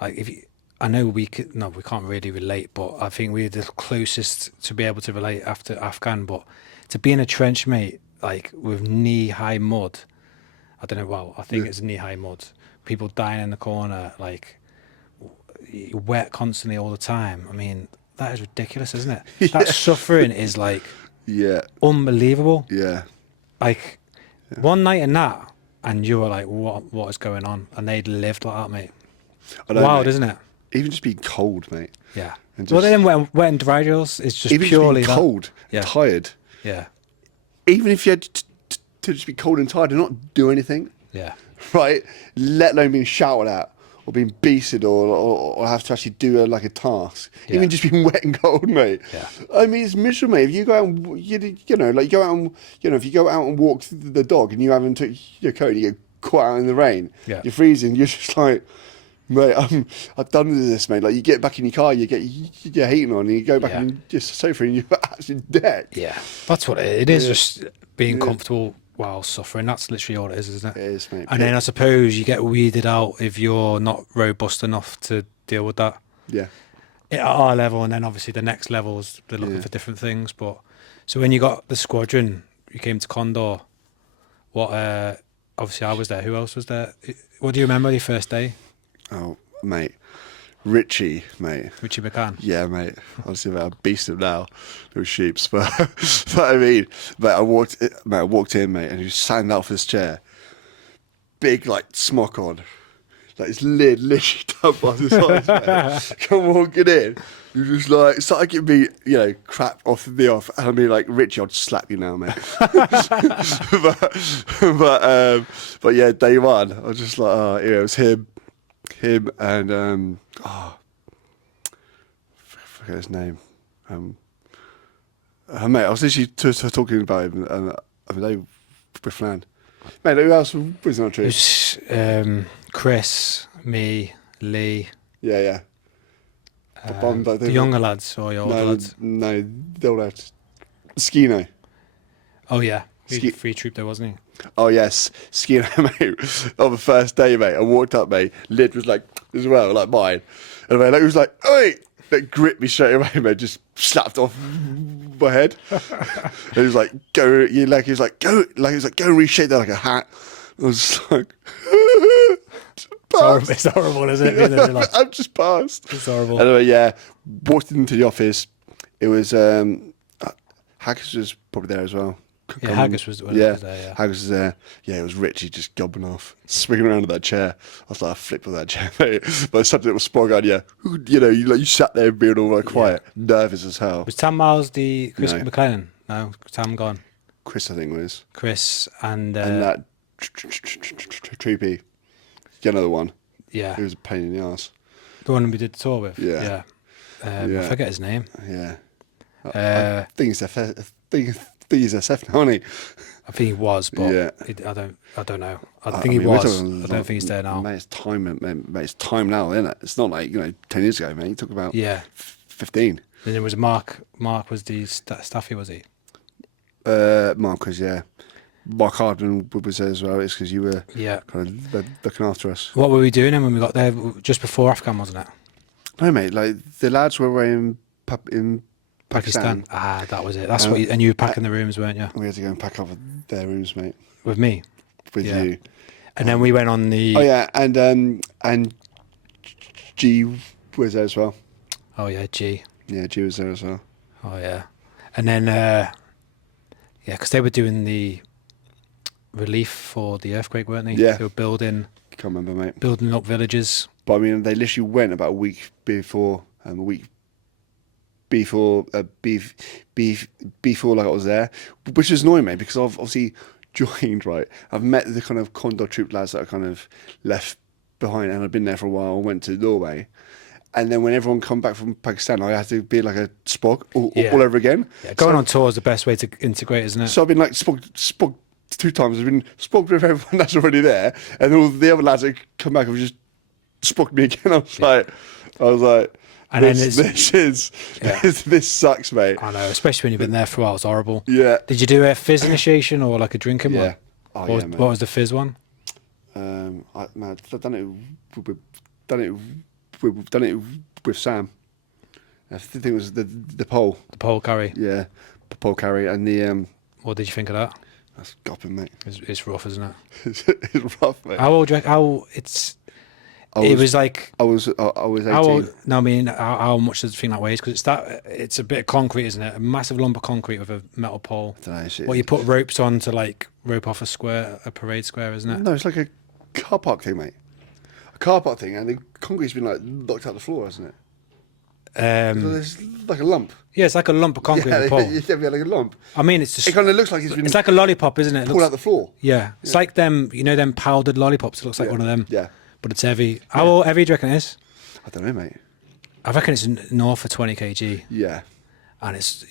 like I know we can't really relate, but I think we're the closest to be able to relate after Afghan. But to be in a trench, mate, like with knee-high mud, I don't know. Well, I think it's knee-high mud. People dying in the corner, like wet constantly all the time. I mean, that is ridiculous, isn't it? Yeah. That suffering is like unbelievable. Yeah. Like one night in that, and you were like, "What is going on?" And they'd lived like that, mate. I know, Wild, mate. isn't it? Even just being cold, mate. Yeah. And Well, just- then wet and dry drills is just Even purely just being cold, Yeah. tired. Yeah. Even if you had to just be cold and tired and not do anything, Yeah. right? Let alone being shouted at or being beasted or have to actually do a task. Yeah. Even just being wet and cold, mate. Yeah. I mean, it's miserable, mate. If you go out and, go out and, if you go out and walk the dog and you haven't took your coat and you get caught out in the rain, Yeah. you're freezing, you're just like, mate, I've done this, mate. Like, you get back in your car, you get your heating on, and you go back Yeah. in your sofa and you're actually dead. Yeah. That's what it is. Just being comfortable while suffering. That's literally all it is, isn't it? It is, mate. And then I suppose you get weeded out if you're not robust enough to deal with that. Yeah. At our level, and then obviously the next levels, they're looking for different things. But so when you got the squadron, you came to Condor. What? Obviously, I was there. Who else was there? What do you remember your first day? Oh, mate. Richie, mate. Richie McCann. Yeah, mate. Honestly, mate, I beast him now. No sheeps, but but I mean, mate, I walked in, mate, and he was standing out for this chair, big like smock on, like his lid literally down by his eyes, mate. Come walking in, you just like started giving me, crap off me off, and I mean, like, Richie, I'll just slap you now, mate. but yeah, day one, I was just like, it was him, and forget his name. Mate, I was literally talking about him with Flan. Mate, who else was on the trip? It was Chris, me, Lee. Yeah. The younger lads or your older lads? No, the older lads. Skino. Oh, yeah. He was a free troop there, wasn't he? Oh, yes. Skino, mate. On the first day, mate, I walked up, mate. Lid was like, as well, like mine. And mate, he was like, oi! Like, gripped me straight away, mate. Just slapped off my head. And he was like, go and reshape that like a hat. I was just like, it's horrible, isn't it? Yeah, I've just passed. It's horrible. Anyway, yeah, walked into the office. It was Haggis was probably there as well. Yeah, Haggis was there. Yeah, Haggis was there. Yeah, it was Richie just gobbing off, swinging around in that chair. I was like, I flipped with that chair, mate. But something that was spot on. Yeah, you sat there being all like quiet, nervous as hell. Was Tam Miles the Chris McLennan? No, Tam gone. Chris, I think, was Chris and that Troopy, the other one. Yeah, he was a pain in the ass. The one we did the tour with. Yeah. I forget his name. Yeah, I think he's SF now, isn't he? I think he was, but yeah. I don't know. I think he was. I don't think he's there now. Mate, it's time now, isn't it? It's not like 10 years ago, mate. You talk about 15. Then there was Mark. Mark was the staffy, was he? Mark was, yeah. Mark Hardman was there as well. It's because you were kind of looking after us. What were we doing then when we got there? Just before Afghan, wasn't it? No, mate. Like the lads were in Pakistan. Ah, that was it. That's what. And you were packing the rooms, weren't you? We had to go and pack up their rooms, mate. With me. With you. And then we went on the. Oh yeah, and G was there as well. Oh yeah, G. Yeah, G was there as well. Oh yeah, and then because they were doing the relief for the earthquake, weren't they? Yeah. They were building. Can't remember, mate. Building up villages. But I mean, they literally went about a week before like I was there, which is annoying, mate, because I've obviously joined, right? I've met the kind of Condor troop lads that are kind of left behind, and I've been there for a while. Went to Norway, and then when everyone come back from Pakistan, I had to be like a spog all over again. Yeah, going on tour is the best way to integrate, isn't it? So I've been like spog 2 times. I've been spogged with everyone that's already there, and all the other lads that come back have just spogged me again. I was like. And this sucks, mate. I know, especially when you've been there for a while. It's horrible. Yeah. Did you do a fizz initiation or like a drinking one? Oh, what was the fizz one? I've done it with Sam. I think it was the pole. The pole carry. Yeah, the pole carry and the. What did you think of that? That's gopping, mate. It's rough, isn't it? It's rough, mate. How old do you reckon? It was like I was 18. How much does it think that weighs? Because it's a bit of concrete, isn't it? A massive lump of concrete with a metal pole. I don't know, what you put ropes on to like rope off a parade square, isn't it? No, it's like a car park thing, mate. A car park thing, and the concrete's been like knocked out the floor, hasn't it? It's like a lump. Yeah, it's like a lump of concrete with a pole. It's definitely like a lump. I mean, it's just. It kind of looks like it's been. It's like a lollipop, isn't it? Pulled out the floor. Yeah, it's like them. You know them powdered lollipops. It looks like one of them. Yeah. But it's heavy. How heavy do you reckon it is? I don't know, mate. I reckon it's north of 20 kg. Yeah. And it's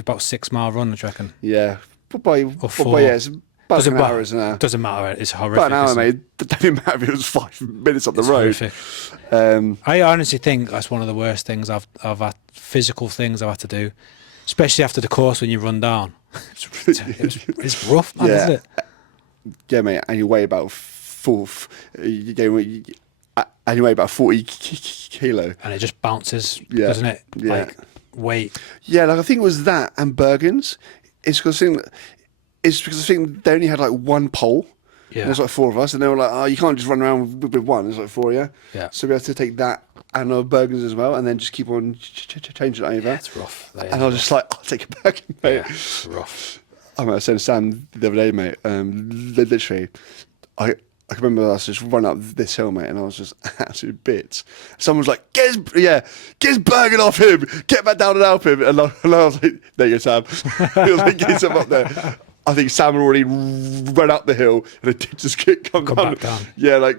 about 6 mile run, do you reckon? Yeah. It's about an hour, isn't it? Doesn't matter. It's horrific. About an hour, mate. It doesn't matter if it was 5 minutes up the road. Horrific. I honestly think that's one of the worst things I've had, physical things I've had to do, especially after the course when you run down. It's rough, man, isn't it? Yeah, mate. And you weigh about 40 kilo, and it just bounces, doesn't it? Yeah. Like weight. Yeah, like I think it was that and Bergen's. It's because I think they only had like one pole, And there's like 4 of us, and they were like, "Oh, you can't just run around with one." There's like 4 of you. Yeah. So we had to take that and our burgers as well, and then just keep on changing it over. Yeah, it's rough. And I was just like, "I'll take it back, mate." Yeah, it's rough. I was saying to Sam the other day, mate. Literally, I can remember us just running up this hill, mate, and I was just absolute bits. Someone was like, get his burger off him, get back down and help him. And I was like, there you go, Sam. I was like, get him up there. I think Sam had already run up the hill, and it did just come back down. Yeah, like,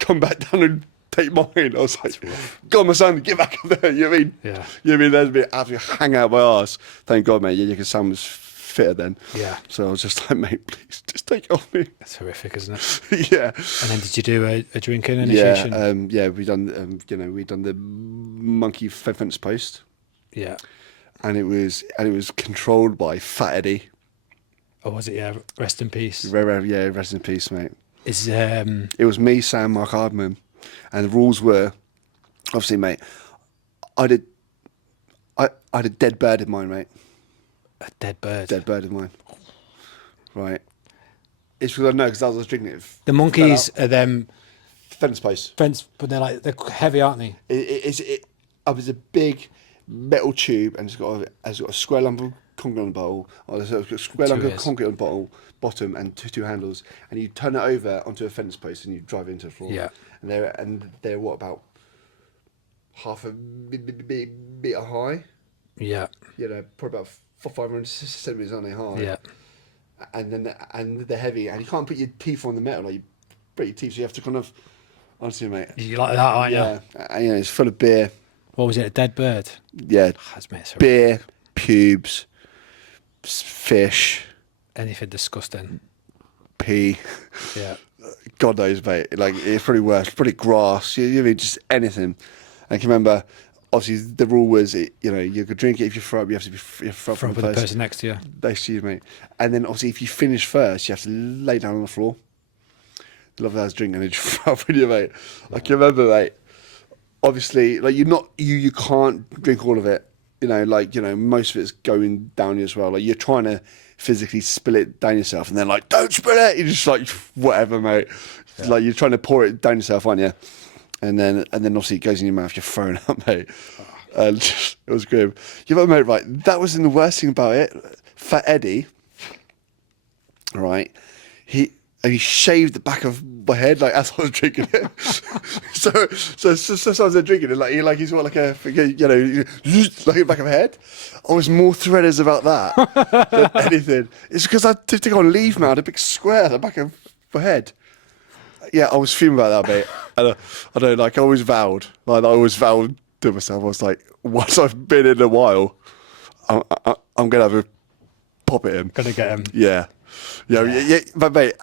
come back down and take mine. I was like, go on, my son, get back up there. You know what I mean? Yeah. You know what I mean? There's been absolutely hang out my arse. Thank God, mate. Yeah, because Sam was fitter then. Yeah. So I was just like, mate, please, just take it off me. It's horrific, isn't it? Yeah. And then did you do a drinking initiation? Yeah, we done we done the monkey fence post, Yeah. and it was controlled by Fat Eddie. Or was it? Yeah. Rest in peace. Yeah, rest in peace, mate. Is It was me, Sam, Mark Hardman, and the rules were, obviously, mate. I did a dead bird in mine, mate. a dead bird? Dead bird in mine. Right. It's because I know because I was drinking it. The monkeys are them Fence post. fence, but they're heavy, aren't they? It was a big metal tube, and it's got a square lump of concrete on the bottle, or there's a square lump of concrete on the bottom, and two handles, and you turn it over onto a fence post, and you drive it into the floor. Yeah. And they're what, about half a meter high? Yeah. You know, probably about 500 centimeters, aren't they, high? Yeah. And they're heavy, and you can't put your teeth on the metal, like you break your teeth, so you have to kind of, honestly, mate. You like that, aren't you? Yeah, and, it's full of beer. What was it? A dead bird? Yeah, That's beer, pubes, fish, anything disgusting. pee. Yeah. God knows, mate. Like, it's probably worse. Probably grass. You mean just anything. I can remember, obviously, the rule was, you could drink it if you throw up. You have to be throw up From the person next to you. Next to you, mate. And then, obviously, if you finish first, you have to lay down on the floor. Love that drink and then just throw up with you, mate. I can remember, mate. Obviously, like, you can't drink all of it. Most of it's going down you as well. Like, you're trying to physically spill it down yourself, and then like, don't spill it. You're just like, whatever, mate. Yeah. Like, you're trying to pour it down yourself, aren't you? And then obviously it goes in your mouth. You're throwing up, mate. And it was grim. You know, mate, right? That wasn't the worst thing about it. Fat Eddie, right? He shaved the back of my head, like, as I was drinking it. so as I was drinking it, he's got like a, like the back of my head. I was more threaders about that than anything. It's because I took on leave, man. I had a big square at the back of my head. Yeah, I was fuming about that, mate. And I don't know, like, I always vowed to myself. I was like, once I've been in a while, I'm gonna have a pop at him. Gonna get him. Yeah. But mate.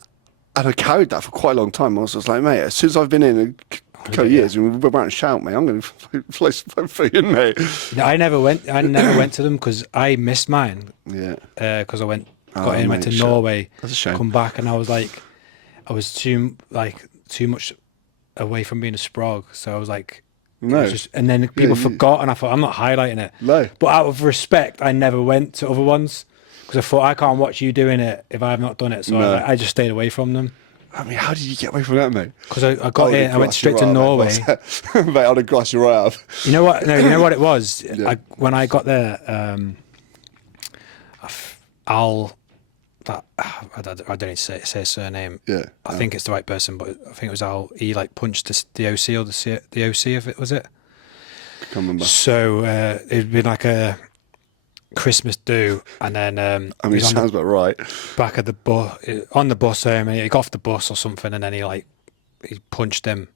And I carried that for quite a long time. I was just like, mate, as soon as I've been in a couple of years, and we're about to shout, mate, I'm going to fly for you, mate. No, I never went to them because I missed mine. Yeah. Because I went to Norway. That's a shame. Come back, and I was too much away from being a sprog. So I was like, no. And then people forgot, and I thought, I'm not highlighting it. No. But out of respect, I never went to other ones. Because I thought, I can't watch you doing it if I have not done it. So no. I just stayed away from them. I mean, how did you get away from that, mate? Because I got in, I went straight to Norway. Mate, I'd have grassed you right up. You know what? No, you know what it was? Yeah. When I got there, I don't need to say his surname. Yeah. I think it's the right person, but I think it was Al. He like punched the OC or the OC of it, was it? I can't remember. So it'd been like a Christmas do, and then it sounds about right. Back at the bus, on the bus, he got off the bus or something, and then he punched him,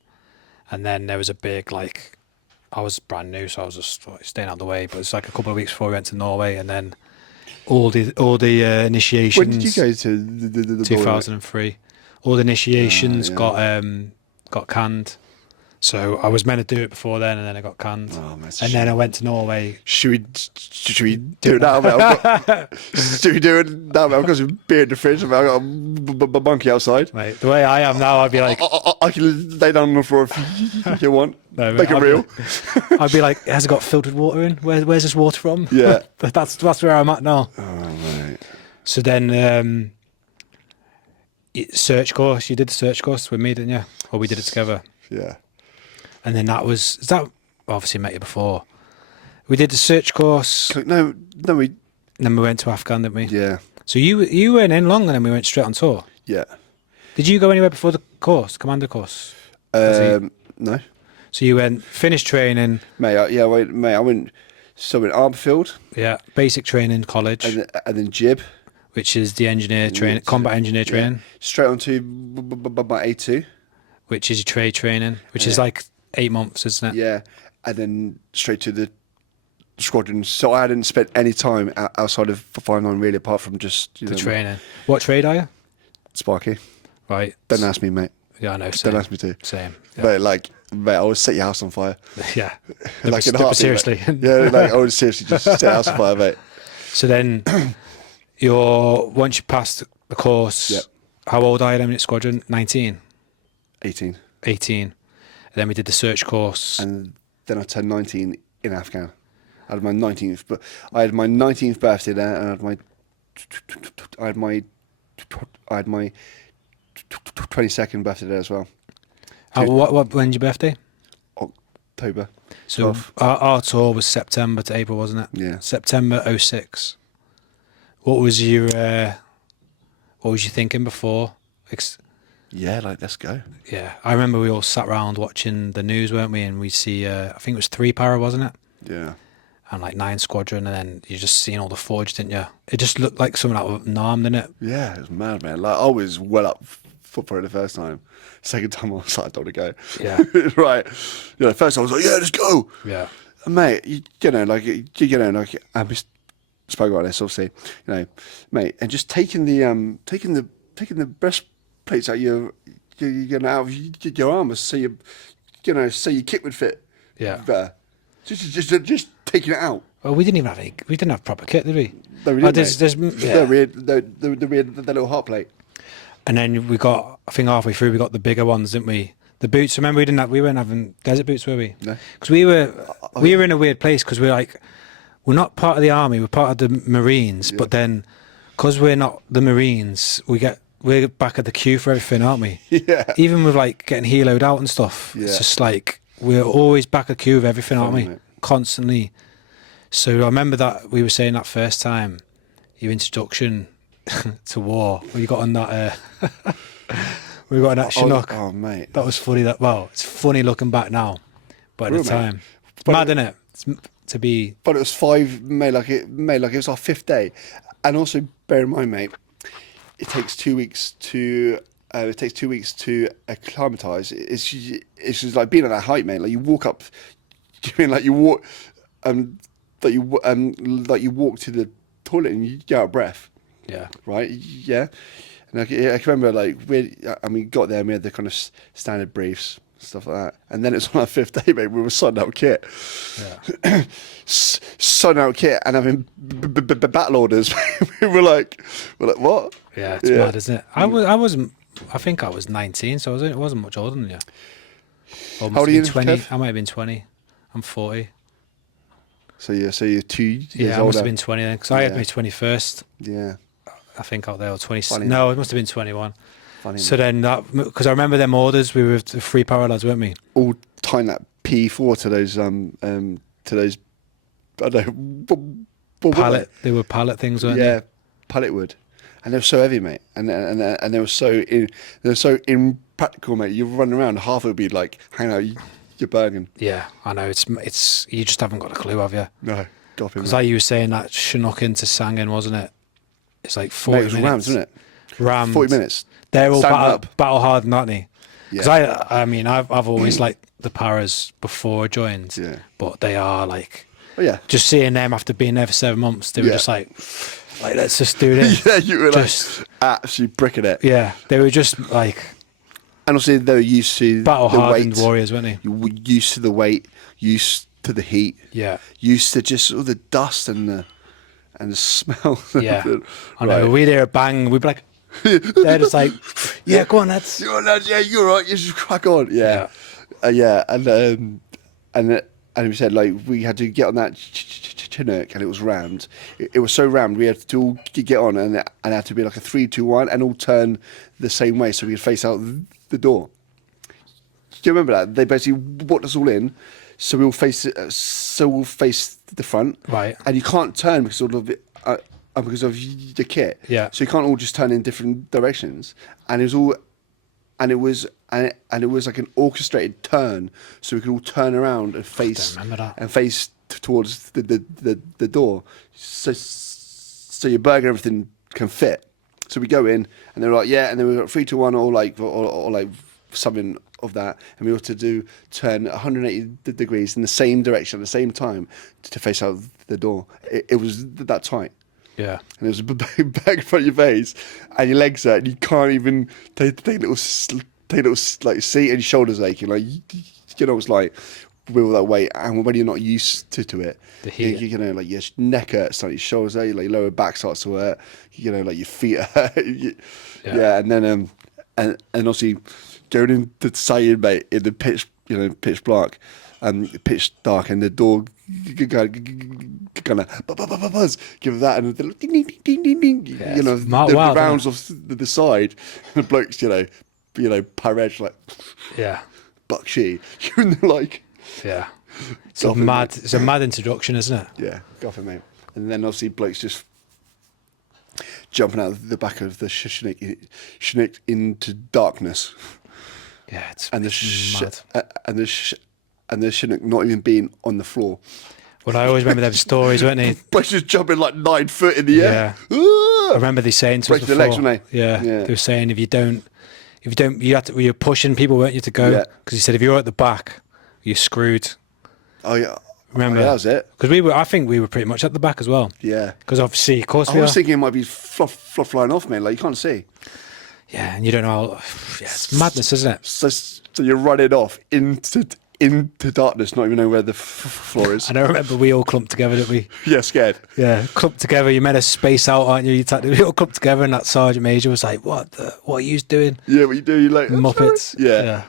and then there was a big I was brand new, so I was just staying out of the way. But it's like a couple of weeks before we went to Norway, and then all the initiations. When did you go to the 2003? All the initiations got canned. So I was meant to do it before then, and then I got canned. Oh, and then I went to Norway. Should we do it now, mate? Should we do it now, mate? I've got some beer in the fridge. I've got a monkey outside. Mate, the way I am now, I'd be like... I can lay down on the floor if you want. No, make it real. I'd be like, has it got filtered water in? Where's this water from? Yeah. That's where I'm at now. Oh, mate. So then... search course. You did the search course with me, didn't you? Or we did it together. Yeah. And then is that obviously met you before. We did the search course. No, we. And then we went to Afghan, didn't we? Yeah. So you weren't in long, and then we went straight on tour. Yeah. Did you go anywhere before the course, commander course? No. So you went finished training, Mate, I went. So in Armfield. yeah, basic training, college, And then Jib. which is the engineer training, combat engineer training, Straight onto my A2. which is your trade training, which is like 8 months, isn't it? Yeah, and then straight to the squadron. So I hadn't spent any time outside of 5-9 really, apart from just The training. What trade are you? Sparky. Right. Don't ask me, mate. Yeah, I know. Same. Don't ask me to. Same. Yeah. Mate, I would set your house on fire. Yeah. Like in a No, heartbeat, seriously. mate. Yeah, like I would seriously just set your house on fire, mate. So then, once you passed the course, Yep. how old are you then in squadron? 19? 18. 18. And then we did the search course. And then I turned 19 in Afghan. I had my 19th, but I had my 19th birthday there, and I had my 22nd birthday there as well. When's your birthday? October. So 12th. our tour was September to April, wasn't it? Yeah. September 06. What was you thinking before? Yeah, like let's go. Yeah, I remember we all sat around watching the news, weren't we? And we see, I think it was 3 para, wasn't it? Yeah. And like 9 squadron, and then you just seen all the forge, didn't you? It just looked like something out of Nam, didn't it? Yeah, it was mad, man. Like I was well up for it the first time. Second time I was like, I don't want to go. Yeah. Right. First time I was like, yeah, let's go. Yeah. And mate, we spoke about this obviously, mate, and just taking the breastplates out your armor, so your kit would fit. Yeah. Better. Just taking it out. Well, we didn't have proper kit, did we? No, we Oh, didn't. yeah. We had the little heart plate. And then we got, I think halfway through, we got the bigger ones, didn't we? The boots. Remember, we weren't having desert boots, were we? No. Because we were in a weird place because we're not part of the army, we're part of the Marines, but then because we're not the Marines, we're back at the queue for everything, aren't we? Yeah. Even with getting heloed out and stuff, it's just we're always back at the queue of everything, aren't we? Mate. Constantly. So I remember that we were saying that first time, your introduction to war, where you got on that. We got on that Chinook. Oh, mate. That was funny. It's funny looking back now, but at the time, it's mad, isn't it? To be. But it was 5 May, like it was our 5th day, and also bear in mind, mate, it takes 2 weeks to acclimatise. It's just like being at that height, mate. Like you walk up, like you walk to the toilet and you get out of breath. Yeah. Right. Yeah. And I can remember we got there and we had the kind of standard briefs, stuff like that. And then it's on our 5th day, mate. We were sorting out kit. Yeah. Sorting out kit and having battle orders. we were like, what? Yeah, it's mad, isn't it? I think I was 19, so I wasn't much older than you. Or How old are you, 20. Kev? I might have been 20. I'm 40. So you're 2 years Yeah, I older. must have been 20 then, because I had Yeah. my 21st. Yeah. I think out there, or 20. Funny, No, it must have been 21. Funny. So then because I remember them orders, we were the 3 para lads, weren't we? All tying that P4 to those I don't know Pallet. They were pallet things, weren't yeah, pallet wood, and they were so heavy, mate, and they were so impractical, mate. You run around, half it would be like hanging out your Bergen. Yeah, I know. It's you just haven't got a clue, have you? No, Because like you were saying, that Chinook into Sangin, wasn't it? It's like 40 mate, it was minutes. Rams, wasn't it? Rams. 40 minutes. They're all Stand battle hardened, aren't they? Because Yeah. I've always liked the paras before I joined. Yeah. But they are like, Oh yeah. just seeing them after being there for 7 months, they were Yeah. just like let's just do this. Yeah, you were Just- like absolutely bricking it. Yeah, they were just like And also they were used to battle the hardened weight. warriors, weren't they? You were used to the weight, used to the heat, Yeah. used to just all the dust and the smell. Yeah. I know. We'd hear a bang, we'd be like, they're just like, yeah, go on, lads. You're lads, yeah, you're right. You just crack on. Yeah, yeah, and and we said like we had to get on that chinook, and it was rammed. It was so rammed we had to all get on, and it had to be like a 3-2-1, and all turn the same way so we could face out the door. Do you remember that? They basically walked us all in, so we'll face the front, Right. And you can't turn because of the kit. Yeah. So you can't all just turn in different directions, and it was like an orchestrated turn, so we could all turn around and face towards the door, so your burger and everything can fit. So we go in, and they were like, yeah, and then we got 3-2-1 or like something of that, and we ought to turn 180 degrees in the same direction at the same time to face out the door. It was that tight. Yeah. And there's a bag in front of your face, and your legs hurt, and you can't even take a little like seat, and your shoulders aching. Like you know, it's like with all that weight, and when you're not used to it, the heat. You know, like your neck hurts, like your shoulders hurt, like your lower back starts to hurt. You know, like your feet hurt. Yeah, and then and obviously going into the sighting, mate, in the pitch black, pitch dark, and the door kind of buzz, give that, and the ding ding ding ding ding, yeah, you know, the rounds off the side, and the blokes, you know, Parej like, yeah, Bakshi, you're in the like, yeah, it's a mad introduction, isn't it? Yeah, go for it, mate. And then obviously blokes just jumping out of the back of the Chinook into darkness. Yeah, it's mad. And the Chinook not even being on the floor. Well, I always remember them stories, weren't they? Blokes just jumping like 9 foot in the air. Yeah. I remember they saying to us before. Break the legs, weren't they? Yeah. They were saying if you don't, you're pushing people, weren't you, to go? Because he said if you're at the back, you're screwed. Oh yeah. Remember? Oh, yeah, that was it. Because I think we were pretty much at the back as well. Yeah. Because obviously, of course, I was thinking it might be flying off, mate. Like you can't see. Yeah, and you don't know. Yeah, it's madness, isn't it? So you're running off into darkness, not even know where the floor is. And I remember we all clumped together, didn't we? Yeah, scared. Yeah, clumped together. You meant to space out, aren't you? We all clumped together, and that sergeant major was like, "What are you doing?" Yeah, what you do? You like Muppets. Yeah.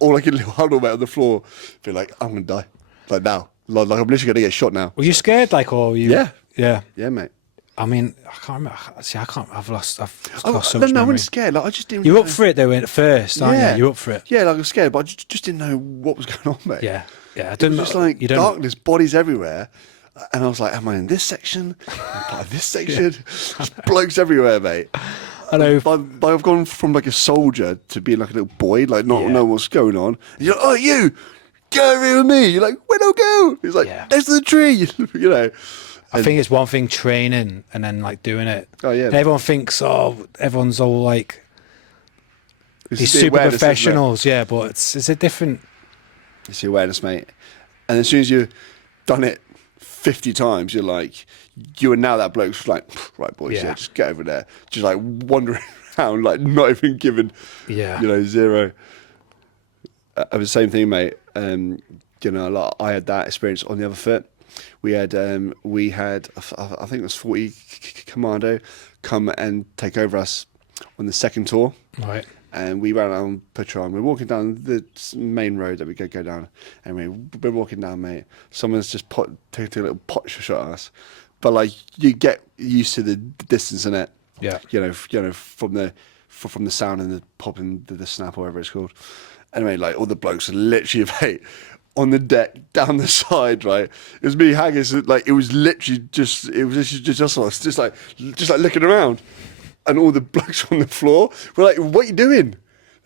Or like a little huddle mate on the floor. Feel like I'm gonna die, like now. Like I'm literally gonna get shot now. Were you scared, like, or you? Yeah, mate. I mean, I can't remember. See, I've lost so no, much I memory. wasn't scared. Like I just didn't. You're up for it though at first, aren't you? You're up for it. Yeah, like I was scared, but I just didn't know what was going on, mate. Yeah. I It was just like darkness, bodies everywhere, and I was like, "Am I in this section? Am I part of this section?" Just blokes everywhere, mate. I know. But I've gone from like a soldier to being like a little boy, like not know what's going on. And you're like, "Oh, you go over here with me." You're like, "Where do I go?" He's like, "Next to the tree," you know. I think it's one thing training and then like doing it. Oh yeah. And everyone thinks, everyone's all like these the super awareness, professionals, yeah, but it's a different. It's the awareness, mate. And as soon as you've done it 50 times, you're like, you are now that bloke's like, right, boys, just get over there. Just like wandering around, like not even giving, zero. The same thing, mate. Like I had that experience on the other foot. We had, I think it was 40 Commando come and take over us on the second tour. Right. And we ran on patrol. And we're walking down the main road that we go down. And we're walking down, mate. Someone's just taking a little pot shot at us. But like you get used to the distance in it. Yeah. You know, from the sound and the pop and the snap or whatever it's called. Anyway, like all the blokes are literally, mate, on the deck down the side, right? It was me hanging, so, like it was literally just us, just like looking around. And all the blokes on the floor were like, "What are you doing?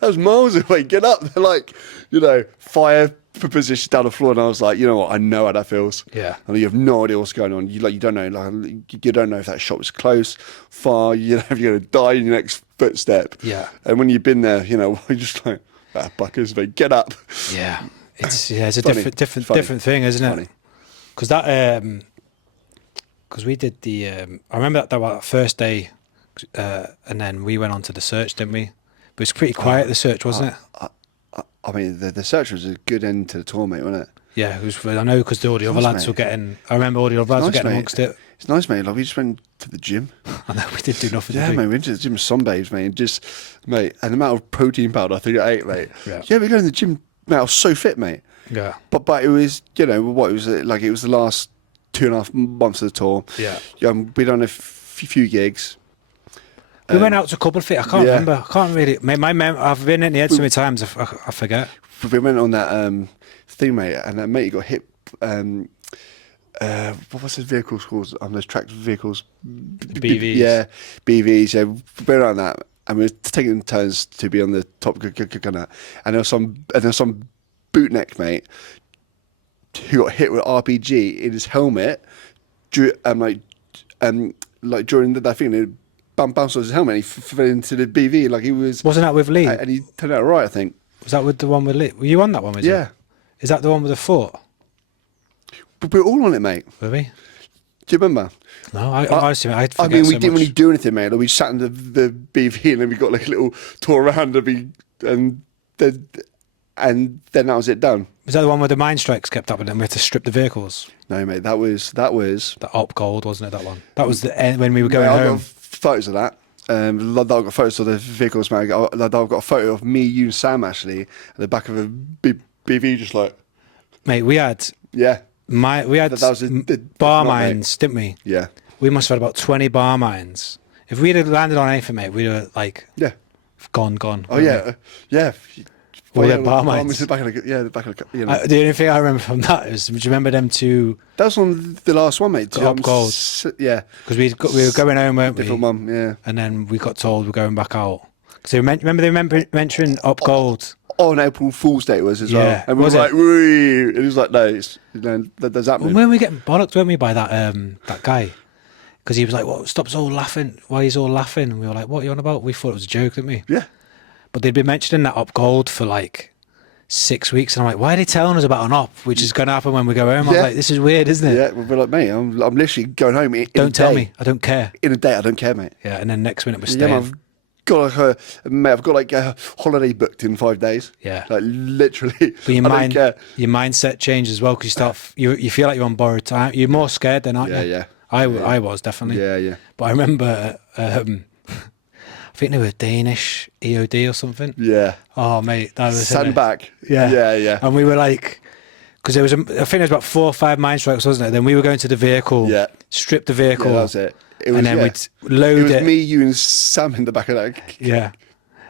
That was miles away. Get up!" They're like, fire position down the floor. And I was like, you know what? I know how that feels. Yeah. And you have no idea what's going on. You don't know. Like you don't know if that shot was close, far. You know if you're gonna die in your next footstep. Yeah. And when you've been there, you're just like, buckers, mate, get up. Yeah. It's a different thing, isn't it? Because because we did the. I remember that first day. And then we went on to the search, didn't we? But it was pretty quiet, the search, wasn't it? I mean, the search was a good end to the tour, mate, wasn't it? Yeah, it was. I know because all the other lads were getting. I remember all the other lads were getting amongst it. It's nice, mate. Like we just went to the gym. I know we did do nothing. Yeah, mate. We went to the gym, sunbathed, mate, and and the amount of protein powder I think I ate, mate. Yeah, we go to the gym, mate. I was so fit, mate. Yeah. But it was, you know, what it was like. It was the last 2.5 months of the tour. Yeah. We'd done a few gigs. We went out to a couple of I can't yeah. remember. I can't really. I've been in the head so many times. I forget. We went on that thing, mate, and that mate got hit. What was his vehicle called? On those tracked vehicles, BVs. Yeah, BVs. Yeah, we went on that, and we were taking turns to be on the top gunner. And there was some bootneck mate who got hit with RPG in his helmet. Like during that thing, it bounced on his helmet. And he fell into the BV like he was. Wasn't that with Lee? And he turned out right, I think. Was that with the one with Lee? Were you on that one? Was Yeah. you? Is that the one with the foot? But we were all on it, mate. Were we? Do you remember? No, honestly, I I mean, we didn't really do anything, mate. Like, we sat in the BV and then we got like a little tour around and then that was it done. Was that the one where the mine strikes kept up and then we had to strip the vehicles? No, mate, that was The Op Gold, wasn't it, that one? That was the end when we were going I've home. got photos of that. I've got photos of the vehicles, mate. I've got a photo of me, you and Sam actually at the back of a BV just like... Mate, we had... Yeah. We had That was the bar not, mines, didn't we? Yeah. We must have had about 20 bar mines. If we'd have landed on anything, mate, we'd have like gone. Oh yeah, yeah. All the bar mines. The back of the, you know. The only thing I remember from that is, do you remember them two? That was on the last one, mate. The Op Gold. Yeah. Because we were going home, weren't we? Different one, yeah. And then we got told we're going back out. So remember they mentioning Op Gold. On April Fool's Day it was as well. And we were Was like, wee. It was like, no, it's, there's happening. Well, when we getting bollocked, weren't we, by that guy? Because he was like, "What? Stop all laughing! Why he's all laughing?" And we were like, "What are you on about?" We thought it was a joke, didn't we? Yeah. But they'd been mentioning that Op Gold for like 6 weeks, and I'm like, "Why are they telling us about an op, which is going to happen when we go home?" I was like, "This is weird, isn't it?" Yeah, we're like, mate, I'm literally going home. Don't tell me. I don't care. In a day, I don't care, mate. Yeah, and then next minute we're Yeah, staying. I've got like a holiday booked in 5 days. Yeah, like literally. But your mindset changes as well because you start you feel like you're on borrowed time. You're more scared than, aren't you? Yeah. I was definitely. Yeah. But I remember, I think they were Danish EOD or something. Yeah. Oh mate, that was Sandbag. Yeah. And we were like, because there was I think there was about 4 or 5 mine strikes, wasn't it? Then we were going to the vehicle. Yeah. Strip the vehicle. Yeah, that was it. And then we'd load it. It was me, you, and Sam in the back of that. Yeah.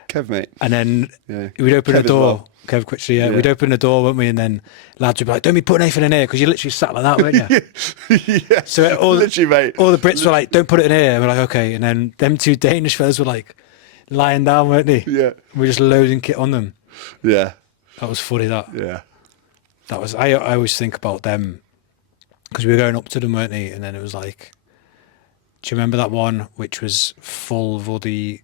Kev, mate. And then we'd open the door. Well. Kev quickly, we'd open the door, wouldn't we? And then lads would be like, "Don't be putting anything in here," because you literally sat like that, weren't you? Yeah. So literally, mate. All the Brits were like, "Don't put it in here." And we're like, "Okay." And then them 2 Danish fellas were like lying down, weren't they? Yeah. And we're just loading kit on them. Yeah. That was funny. Yeah. That was. I always think about them because we were going up to them, weren't they? And then it was like, do you remember that one which was full of all the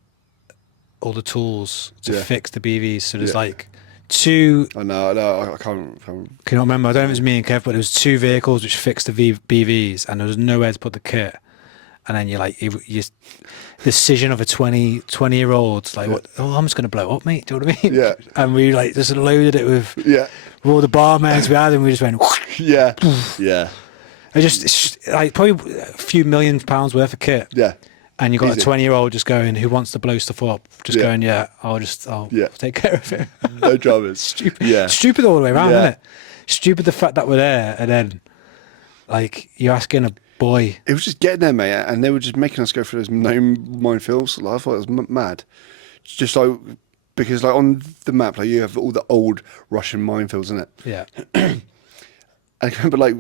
tools to fix the BVs? So there's like 2. Oh no, I can't. Can you not remember? I don't know if it was me and Kev, but there was 2 vehicles which fixed the BVs, and there was nowhere to put the kit. And then you're like, you decision of a 20-year-old, like, what? Oh, I'm just going to blow up, mate. Do you know what I mean? Yeah. And we like just loaded it with all the barmans we had, and we just went, yeah. Yeah. It's like probably a few £1 million worth of kit. Yeah. And you got Easy. a 20-year-old just going, who wants to blow stuff up? Just going, I'll take care of it. No dramas. Stupid. Yeah. Stupid all the way around, isn't it? Stupid the fact that we're there, and then like you're asking a boy. It was just getting there, mate, and they were just making us go through those no minefields. Like, I thought it was mad. It's just like, because like on the map, like you have all the old Russian minefields, isn't it? Yeah. And I remember like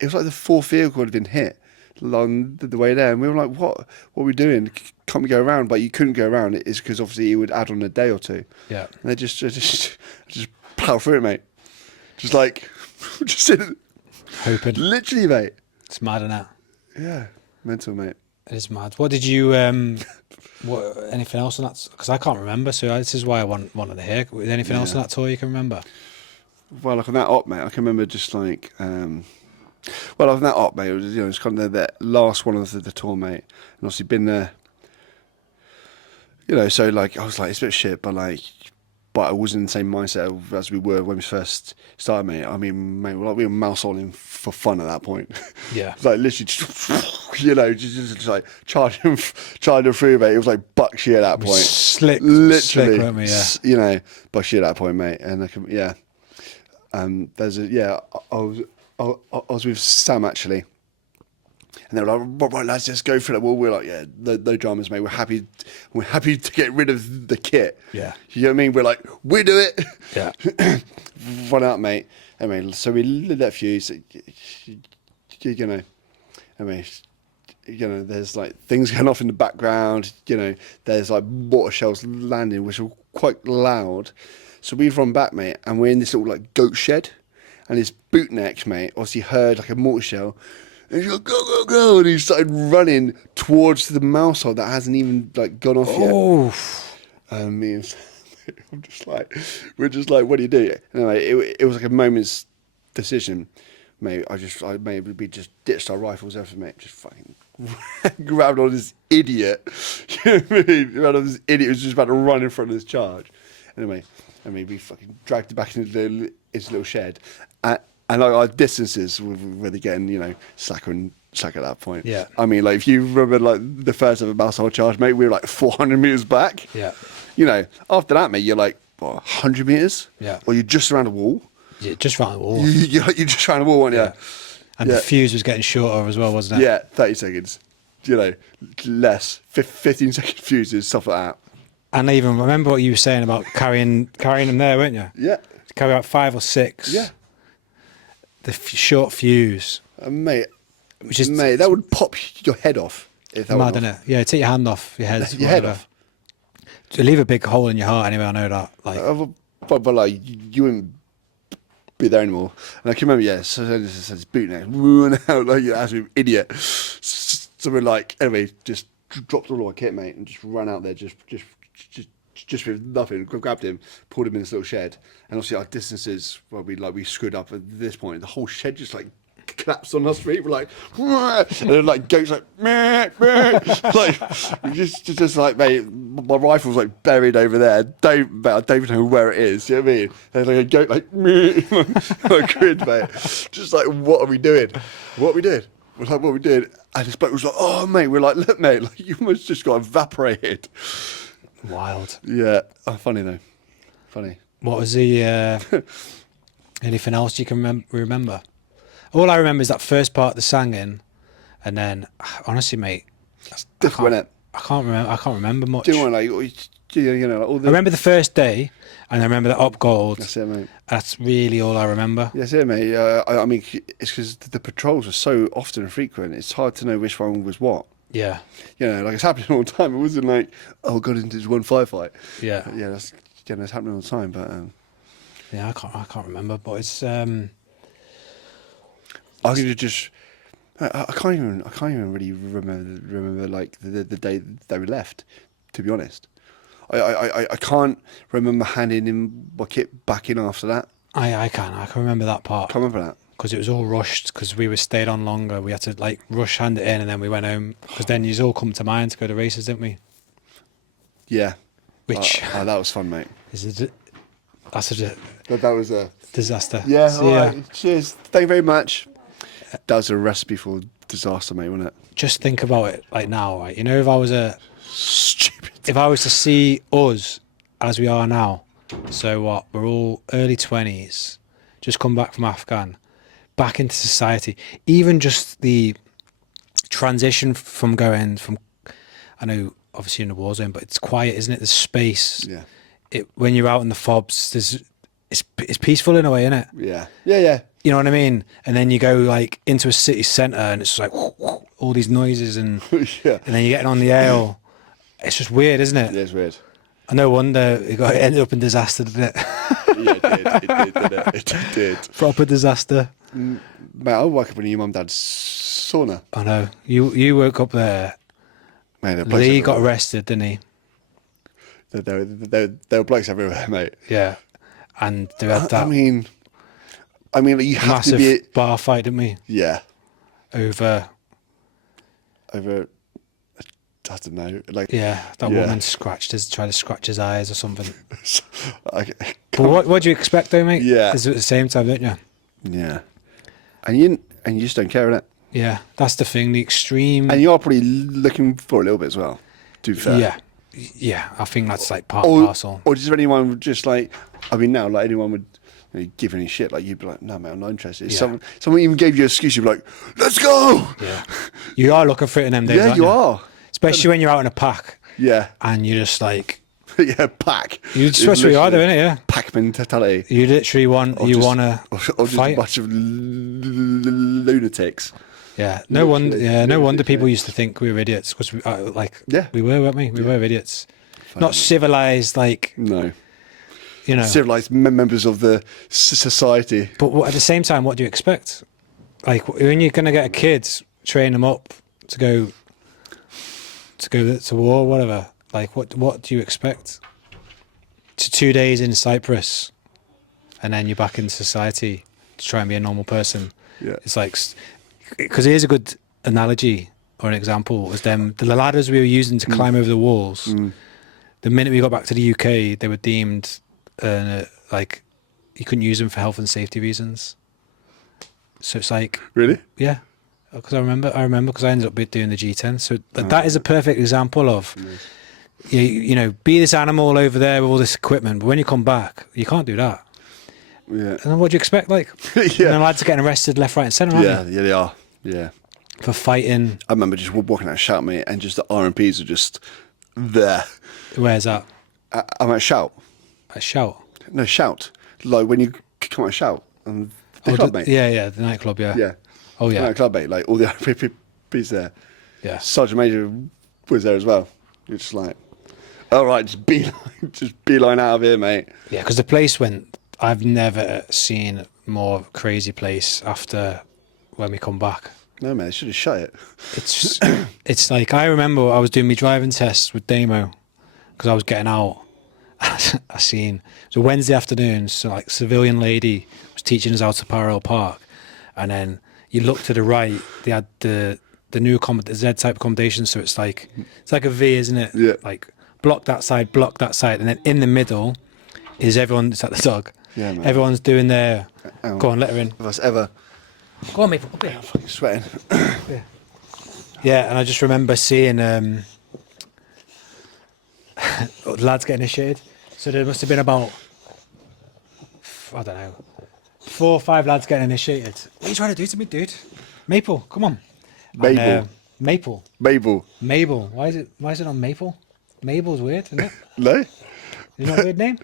it was like the 4th vehicle had been hit along the way there, and we were like, what are we doing? Can't we go around? But you couldn't go around. It's because obviously it would add on a day or 2. Yeah. And they just plow through it, mate. Just like just sitting, hoping. Literally, mate. It's mad, isn't it? Yeah, mental, mate. It is mad. What did you what anything else on that? Because I can't remember, so this is why I wanted to hear. Was there anything else on that tour you can remember? Well, like on that op, mate, I can remember just like well, on that op, mate, it was, it's kind of the last one of the tour, mate, and obviously been there, so like I was like, it's a bit shit, but I was in the same mindset as we were when we first started, mate. I mean, mate, we were mouse-holing for fun at that point. Yeah. Like literally just like charging through, mate. It was like buck shit at that point. Slick, literally, weren't we? Yeah. Buck shit at that point, mate. And there's a I was with Sam actually, and they were like, right, lads, just go for it. Well, we're like, yeah, no dramas, mate. We're happy to get rid of the kit. Yeah. You know what I mean? We're like, we do it. Yeah. Run out, mate. I mean, so we lit that fuse. You know, I mean, you know, there's like things going off in the background. You know, there's like water shells landing, which are quite loud. So we've run back, mate, and we're in this little like goat shed, and his bootneck, mate, obviously heard like a mortar shell. And he's like, go, go, go. And he started running towards the mouse hole that hasn't even like gone off yet. Oh. And me and we're just like, what do you do? Anyway, it was like a moment's decision, mate. We just ditched our rifles, everything, mate. Just fucking grabbed on this idiot. You know what I mean? Grabbed on this idiot who's just about to run in front of this charge. Anyway, we fucking dragged it back into his little shed. And like our distances were really getting, you know, slack at that point. Yeah. I mean, like if you remember like the first ever mouse hole charge, mate, we were like 400 meters back. Yeah. You know, after that, mate, you're like, what, 100 meters? Yeah. Or you're just around a wall. Yeah, just around the wall. You're just around a wall, aren't you? Yeah. And the fuse was getting shorter as well, wasn't it? Yeah, 30 seconds. You know, less. 15-second fuses, stuff like that. And I even remember what you were saying about carrying them there, weren't you? Yeah. Carry out 5 or 6. Yeah. The short fuse. Mate, Which is that would pop your head off. If that mad, went isn't off. it? Yeah, take your hand off your head. Your head off. To leave a big hole in your heart anyway, I know that. Like, But like, you wouldn't be there anymore. And I can remember, yeah, so this bootneck, run out like you're an absolute idiot. So we're like, anyway, just dropped all our kit, mate, and just ran out there, just with nothing. Grabbed him, pulled him in this little shed, and obviously our distances, well, we screwed up at this point. The whole shed just like collapsed on us. We're like, and then like goats like, meh, meh. Like just like, mate, my rifle's like buried over there. I don't even know where it is. You know what I mean? There's like a goat like, meh. I grid, mate. Just like, what are we doing? What we did? We're like, what we did? And this bloke was like, oh mate, we're like, look mate, like you almost just got evaporated. wild. Yeah, funny though. Funny. What was the anything else you can remember? All I remember is that first part, the singing, and then honestly, mate, Different, wasn't it? I can't remember much. Do you want like, you know, like all the... I remember the first day, and I remember the up gold. That's it, mate. That's really all I remember. That's it, mate. I mean, it's because the patrols are so often and frequent. It's hard to know which one was what. Yeah. You know, like it's happening all the time. It wasn't like, oh, got into this one firefight. Yeah. Yeah, it's happening all the time. But Yeah, I can't remember, but it's I can just. I can't even really remember like the day that we left. To be honest, I can't remember handing him my kit back in after that. I can remember that part. Can't remember that. Because it was all rushed, because we were stayed on longer. We had to like rush hand it in, and then we went home. Because then you all come to mind to go to races, didn't we? Yeah. Which that was fun, mate. That's a That was a disaster. yeah. So, All right. Cheers. Thank you very much. That was a recipe for disaster, mate, wasn't it? Just think about it like now, right? You know, if I was Stupid. if I was to see us as we are now, so what? We're all early 20s, just come back from Afghan, back into society. Even just the transition from going from, I know obviously in the war zone, but it's quiet, isn't it? There's space. Yeah. When you're out in the fobs, it's peaceful in a way, isn't it? Yeah. Yeah. Yeah. You know what I mean? And then you go like into a city centre, and it's like all these noises, and Yeah. and then you're getting on the ale. It's just weird, isn't it? Yeah, it's weird. No wonder it ended up in disaster, didn't it? Yeah, it did, didn't it? It did. Proper disaster. Mate, I woke up in your mum and dad's sauna. I know. You woke up there. Mate, Lee got arrested, didn't he? There were blokes everywhere, mate. Yeah. And they had that I mean, you have massive to be... bar fight, didn't we? Yeah. Over, I don't know. Like, yeah, that yeah. woman tried to scratch his eyes or something. I But what do you expect though, mate? Yeah. It's at the same time, don't you? Yeah. And you just don't care, innit? Yeah, that's the thing, the extreme... And you're probably looking for a little bit as well, to be fair. Yeah, I think that's like part and parcel. Or does anyone just like, I mean now, like anyone would you give any shit, like you'd be like, no, mate, I'm not interested. Yeah. Someone even gave you an excuse, you'd be like, let's go. Yeah. You are looking for it in them days, Yeah, aren't you are. Especially when you're out in a pack Yeah. and you're just like, Yeah, pack. you just what you are doing it, yeah. Pack mentality. You literally want to Or just fight. a bunch of lunatics. Yeah, no wonder. Literally, Yeah, no wonder literally. people used to think we were idiots because we, Yeah. we were, weren't we? We were idiots, not civilized, like No. you know. Civilized members of the society. But at the same time, what do you expect? Like when you're gonna get a kid, train them up to go to war, whatever. Like what do you expect? To 2 days in Cyprus, and then you're back in society to try and be a normal person. Yeah. It's like, because here's a good analogy or an example, was the ladders we were using to climb over the walls. The minute we got back to the UK, they were deemed like you couldn't use them for health and safety reasons. So it's like, Really? yeah, because I remember because I ended up doing the G10. So that is a perfect example of, you know, be this animal over there with all this equipment, but when you come back, you can't do that. Yeah. And then what do you expect? Like, Yeah. and then lads are getting arrested left, right, and centre, aren't Yeah, they? yeah, they are. Yeah. For fighting. I remember just walking out of Shout, mate, and just the RMPs are just there. Where's that? I'm at Shout. A shout. No, Shout. Like when you come out of Shout. And the club, mate. Yeah, the nightclub, yeah. Yeah. Oh, yeah. The club, mate. Like all the RMPs there. Yeah. Sergeant Major was there as well. You're just like, all right, just beeline out of here, mate. Yeah, because the place went, I've never seen more crazy place after when we come back. No, man, they should have shut it. It's it's like, I remember I was doing my driving test with Damo because I was getting out. I seen, so Wednesday afternoon, so like civilian lady was teaching us how to parallel park, and then you look to the right, they had the new the Z type accommodation, so it's like a V, isn't it? Yeah. Like block that side, and then in the middle is everyone. It's like the dog. Yeah, man. Everyone's doing their. Go on, let her in. If us ever Go on, mate. Up here. fucking sweating. Yeah, and I just remember seeing lads get initiated. So there must have been about, I don't know, 4 or 5 lads getting initiated. What are you trying to do to me, dude? Maple, come on. Mabel. And, Maple. Mabel. Mabel. Why is it on Maple? Mabel's weird, isn't it? No? Isn't that a weird name?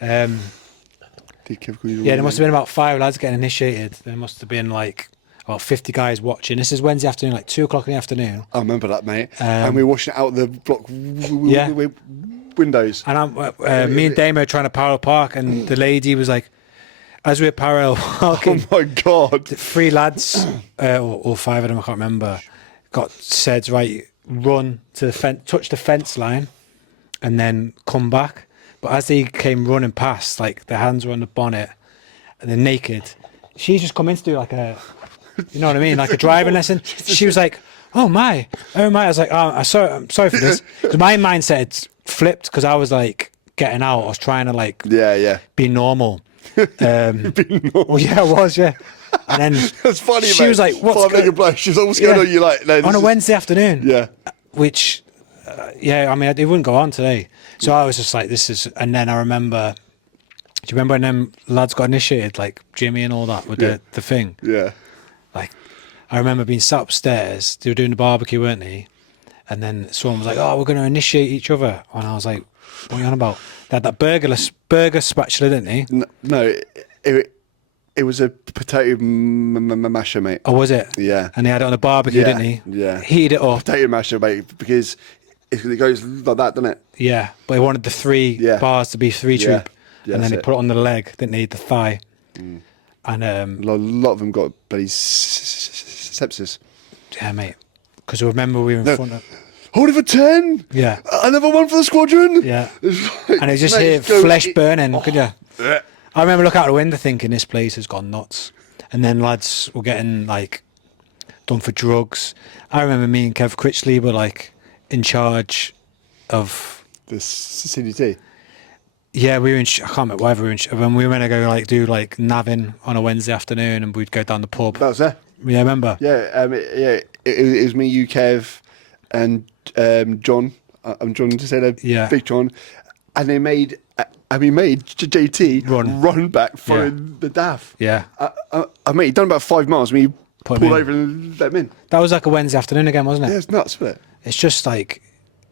Yeah, Yeah, there must have been about 5 lads getting initiated. There must have been like about 50 guys watching. This is Wednesday afternoon, like 2 o'clock in the afternoon. I remember that, mate. And we were washing out the block Yeah. windows. And me and Damo trying to parallel park, and the lady was like, as we were parallel parking, Oh my God. 3 lads, or 5 of them, I can't remember, got said, right, run to the fence, touch the fence line, and then come back. But as they came running past, like their hands were on the bonnet, and they're naked, she's just come in to do like a, you know what I mean, like a driving lesson. She was like, oh my. I was like, oh, I'm sorry for this. Because my mindset had flipped, because I was like getting out. I was trying to like Yeah. be normal. Well, yeah, I was, yeah. And then That's funny, she mate. was like, what's Five-legged bloke. She's like, what's going on? You're like, no, on a this is- Wednesday afternoon. Yeah. Which, yeah, I mean, it wouldn't go on today. So I was just like, this is, and then I remember, do you remember when them lads got initiated, like Jimmy and all that, with the thing? Yeah. Like, I remember being sat upstairs, they were doing the barbecue, weren't they? And then someone was like, oh, we're going to initiate each other. And I was like, what are you on about? They had that burger spatula, didn't they? No, it was a potato masher, mate. Or was it? Yeah. And they had it on the barbecue, didn't they? Yeah. Heated it up. Potato masher, mate, because it goes like that, doesn't it? Yeah. But they wanted the 3 bars to be 3 Yeah. troop. Yeah, And then that's they it. put it on the leg, didn't they? The thigh. And, A lot of them got bloody sepsis. yeah, mate. Because I remember we were in front of... Hold it for 10. Yeah. Another one for the squadron. Yeah. It's like, And it's just mate, here, it's going- flesh burning, could you? Yeah. I remember looking out the window thinking this place has gone nuts. And then lads were getting like done for drugs. I remember me and Kev Critchley were like in charge of... The CDT. Yeah, we were in... I can't remember whether we were in... When we were going to go like do like navin on a Wednesday afternoon, and we'd go down the pub. That was there. Yeah, I remember. Yeah, it was me, you, Kev, and John. I'm John to say that. Yeah. Big John. And they made and we made JT Run. run back following the daft. Yeah. I mate, he'd done about 5 miles. We Put him pulled in. over and let him in. That was like a Wednesday afternoon again, wasn't it? Yeah, it's nuts, wasn't it? It's just like,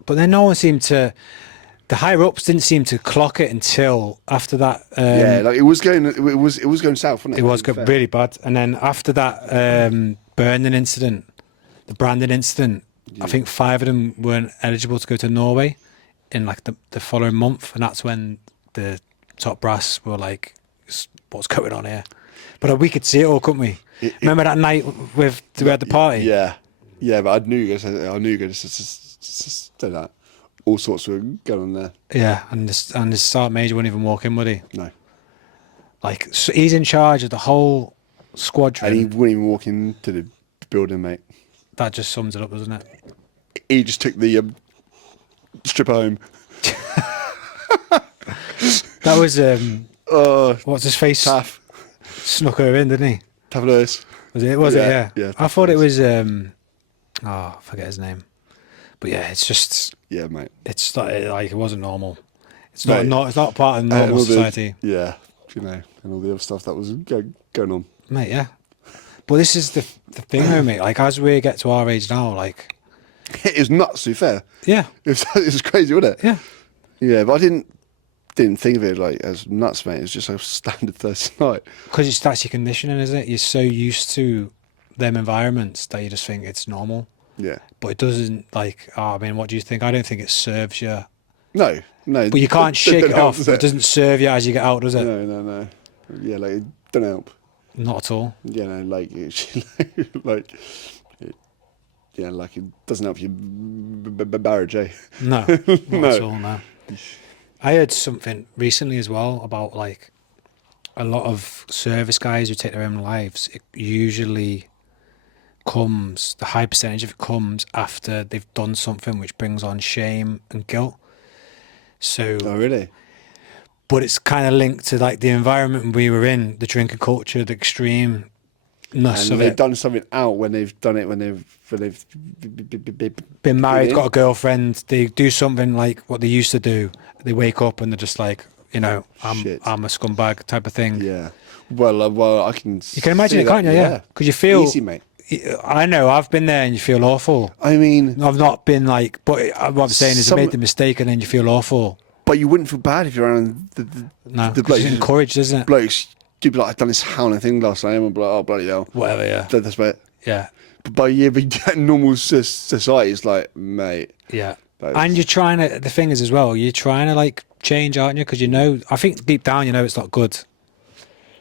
but then no one seemed to. The higher ups didn't seem to clock it until after that. Yeah, like it was going south, wasn't it? It was To be fair. really bad, and then after that burning incident, the branding incident, I think 5 of them weren't eligible to go to Norway in like the following month, and that's when the top brass were like, "What's going on here?" But we could see it all, couldn't we? Remember that night we had the party? Yeah, but I knew you guys say that. All sorts were going on there. Yeah, and the start major wouldn't even walk in, would he? No. Like, so he's in charge of the whole squadron. And he wouldn't even walk into the building, mate. That just sums it up, doesn't it? He just took the stripper home. That was what's his face? Taff. Snuck her in, didn't he? Taff Lewis. Was it? Was it? Yeah. Yeah, I thought it was. I forget his name. But yeah, it's just. Yeah, mate. It's like it wasn't normal. It's No. not. It's not part of normal society, Yeah, and all the other stuff that was going on. mate. Yeah. But this is the thing, though, mate. Like as we get to our age now, like. It was nuts, to be fair. Yeah. It was crazy, wasn't it? Yeah. Yeah, but I didn't think of it like as nuts, mate. It was just a standard Thursday night. Because that's your conditioning, isn't it? You're so used to them environments that you just think it's normal. Yeah. But it doesn't what do you think? I don't think it serves you. No. But you can't shake it off. It doesn't serve you as you get out, does it? No. Yeah, like it don't help. Not at all. Yeah, no, like like it doesn't help you marriage, eh? No, not at all, no. I heard something recently as well about like a lot of service guys who take their own lives. It usually comes, the high percentage of it comes after they've done something which brings on shame and guilt. So, Oh, really? but it's kind of linked to like the environment we were in, the drinking culture, the extremeness And of they've it. done something out when they've done it when they've Been married, in. got a girlfriend, they do something like what they used to do. They wake up and they're just like, I'm Shit. a scumbag type of thing. Yeah. Well, I can. You can imagine see it, can't you? that, Yeah, because you feel easy, mate. I know I've been there, and you feel awful. I mean, I've not been like, but what I'm saying is, you made the mistake, and then you feel awful. but you wouldn't feel bad if you're around the No, the because it's encouraged, isn't it? blokes. You'd be like, I've done this howling thing last night. I'm like, oh bloody hell. Whatever, yeah, That's about it. yeah, But normal society is like, mate. yeah. That And is- you're trying to. The thing is, as well, you're trying to like change, aren't you? Because I think deep down, it's not good.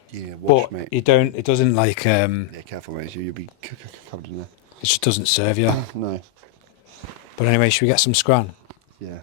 Yeah, watch, But mate. you don't. It doesn't like. Yeah, careful, mate. You'll be covered in there. It just doesn't serve you. No. But anyway, should we get some scran? Yeah.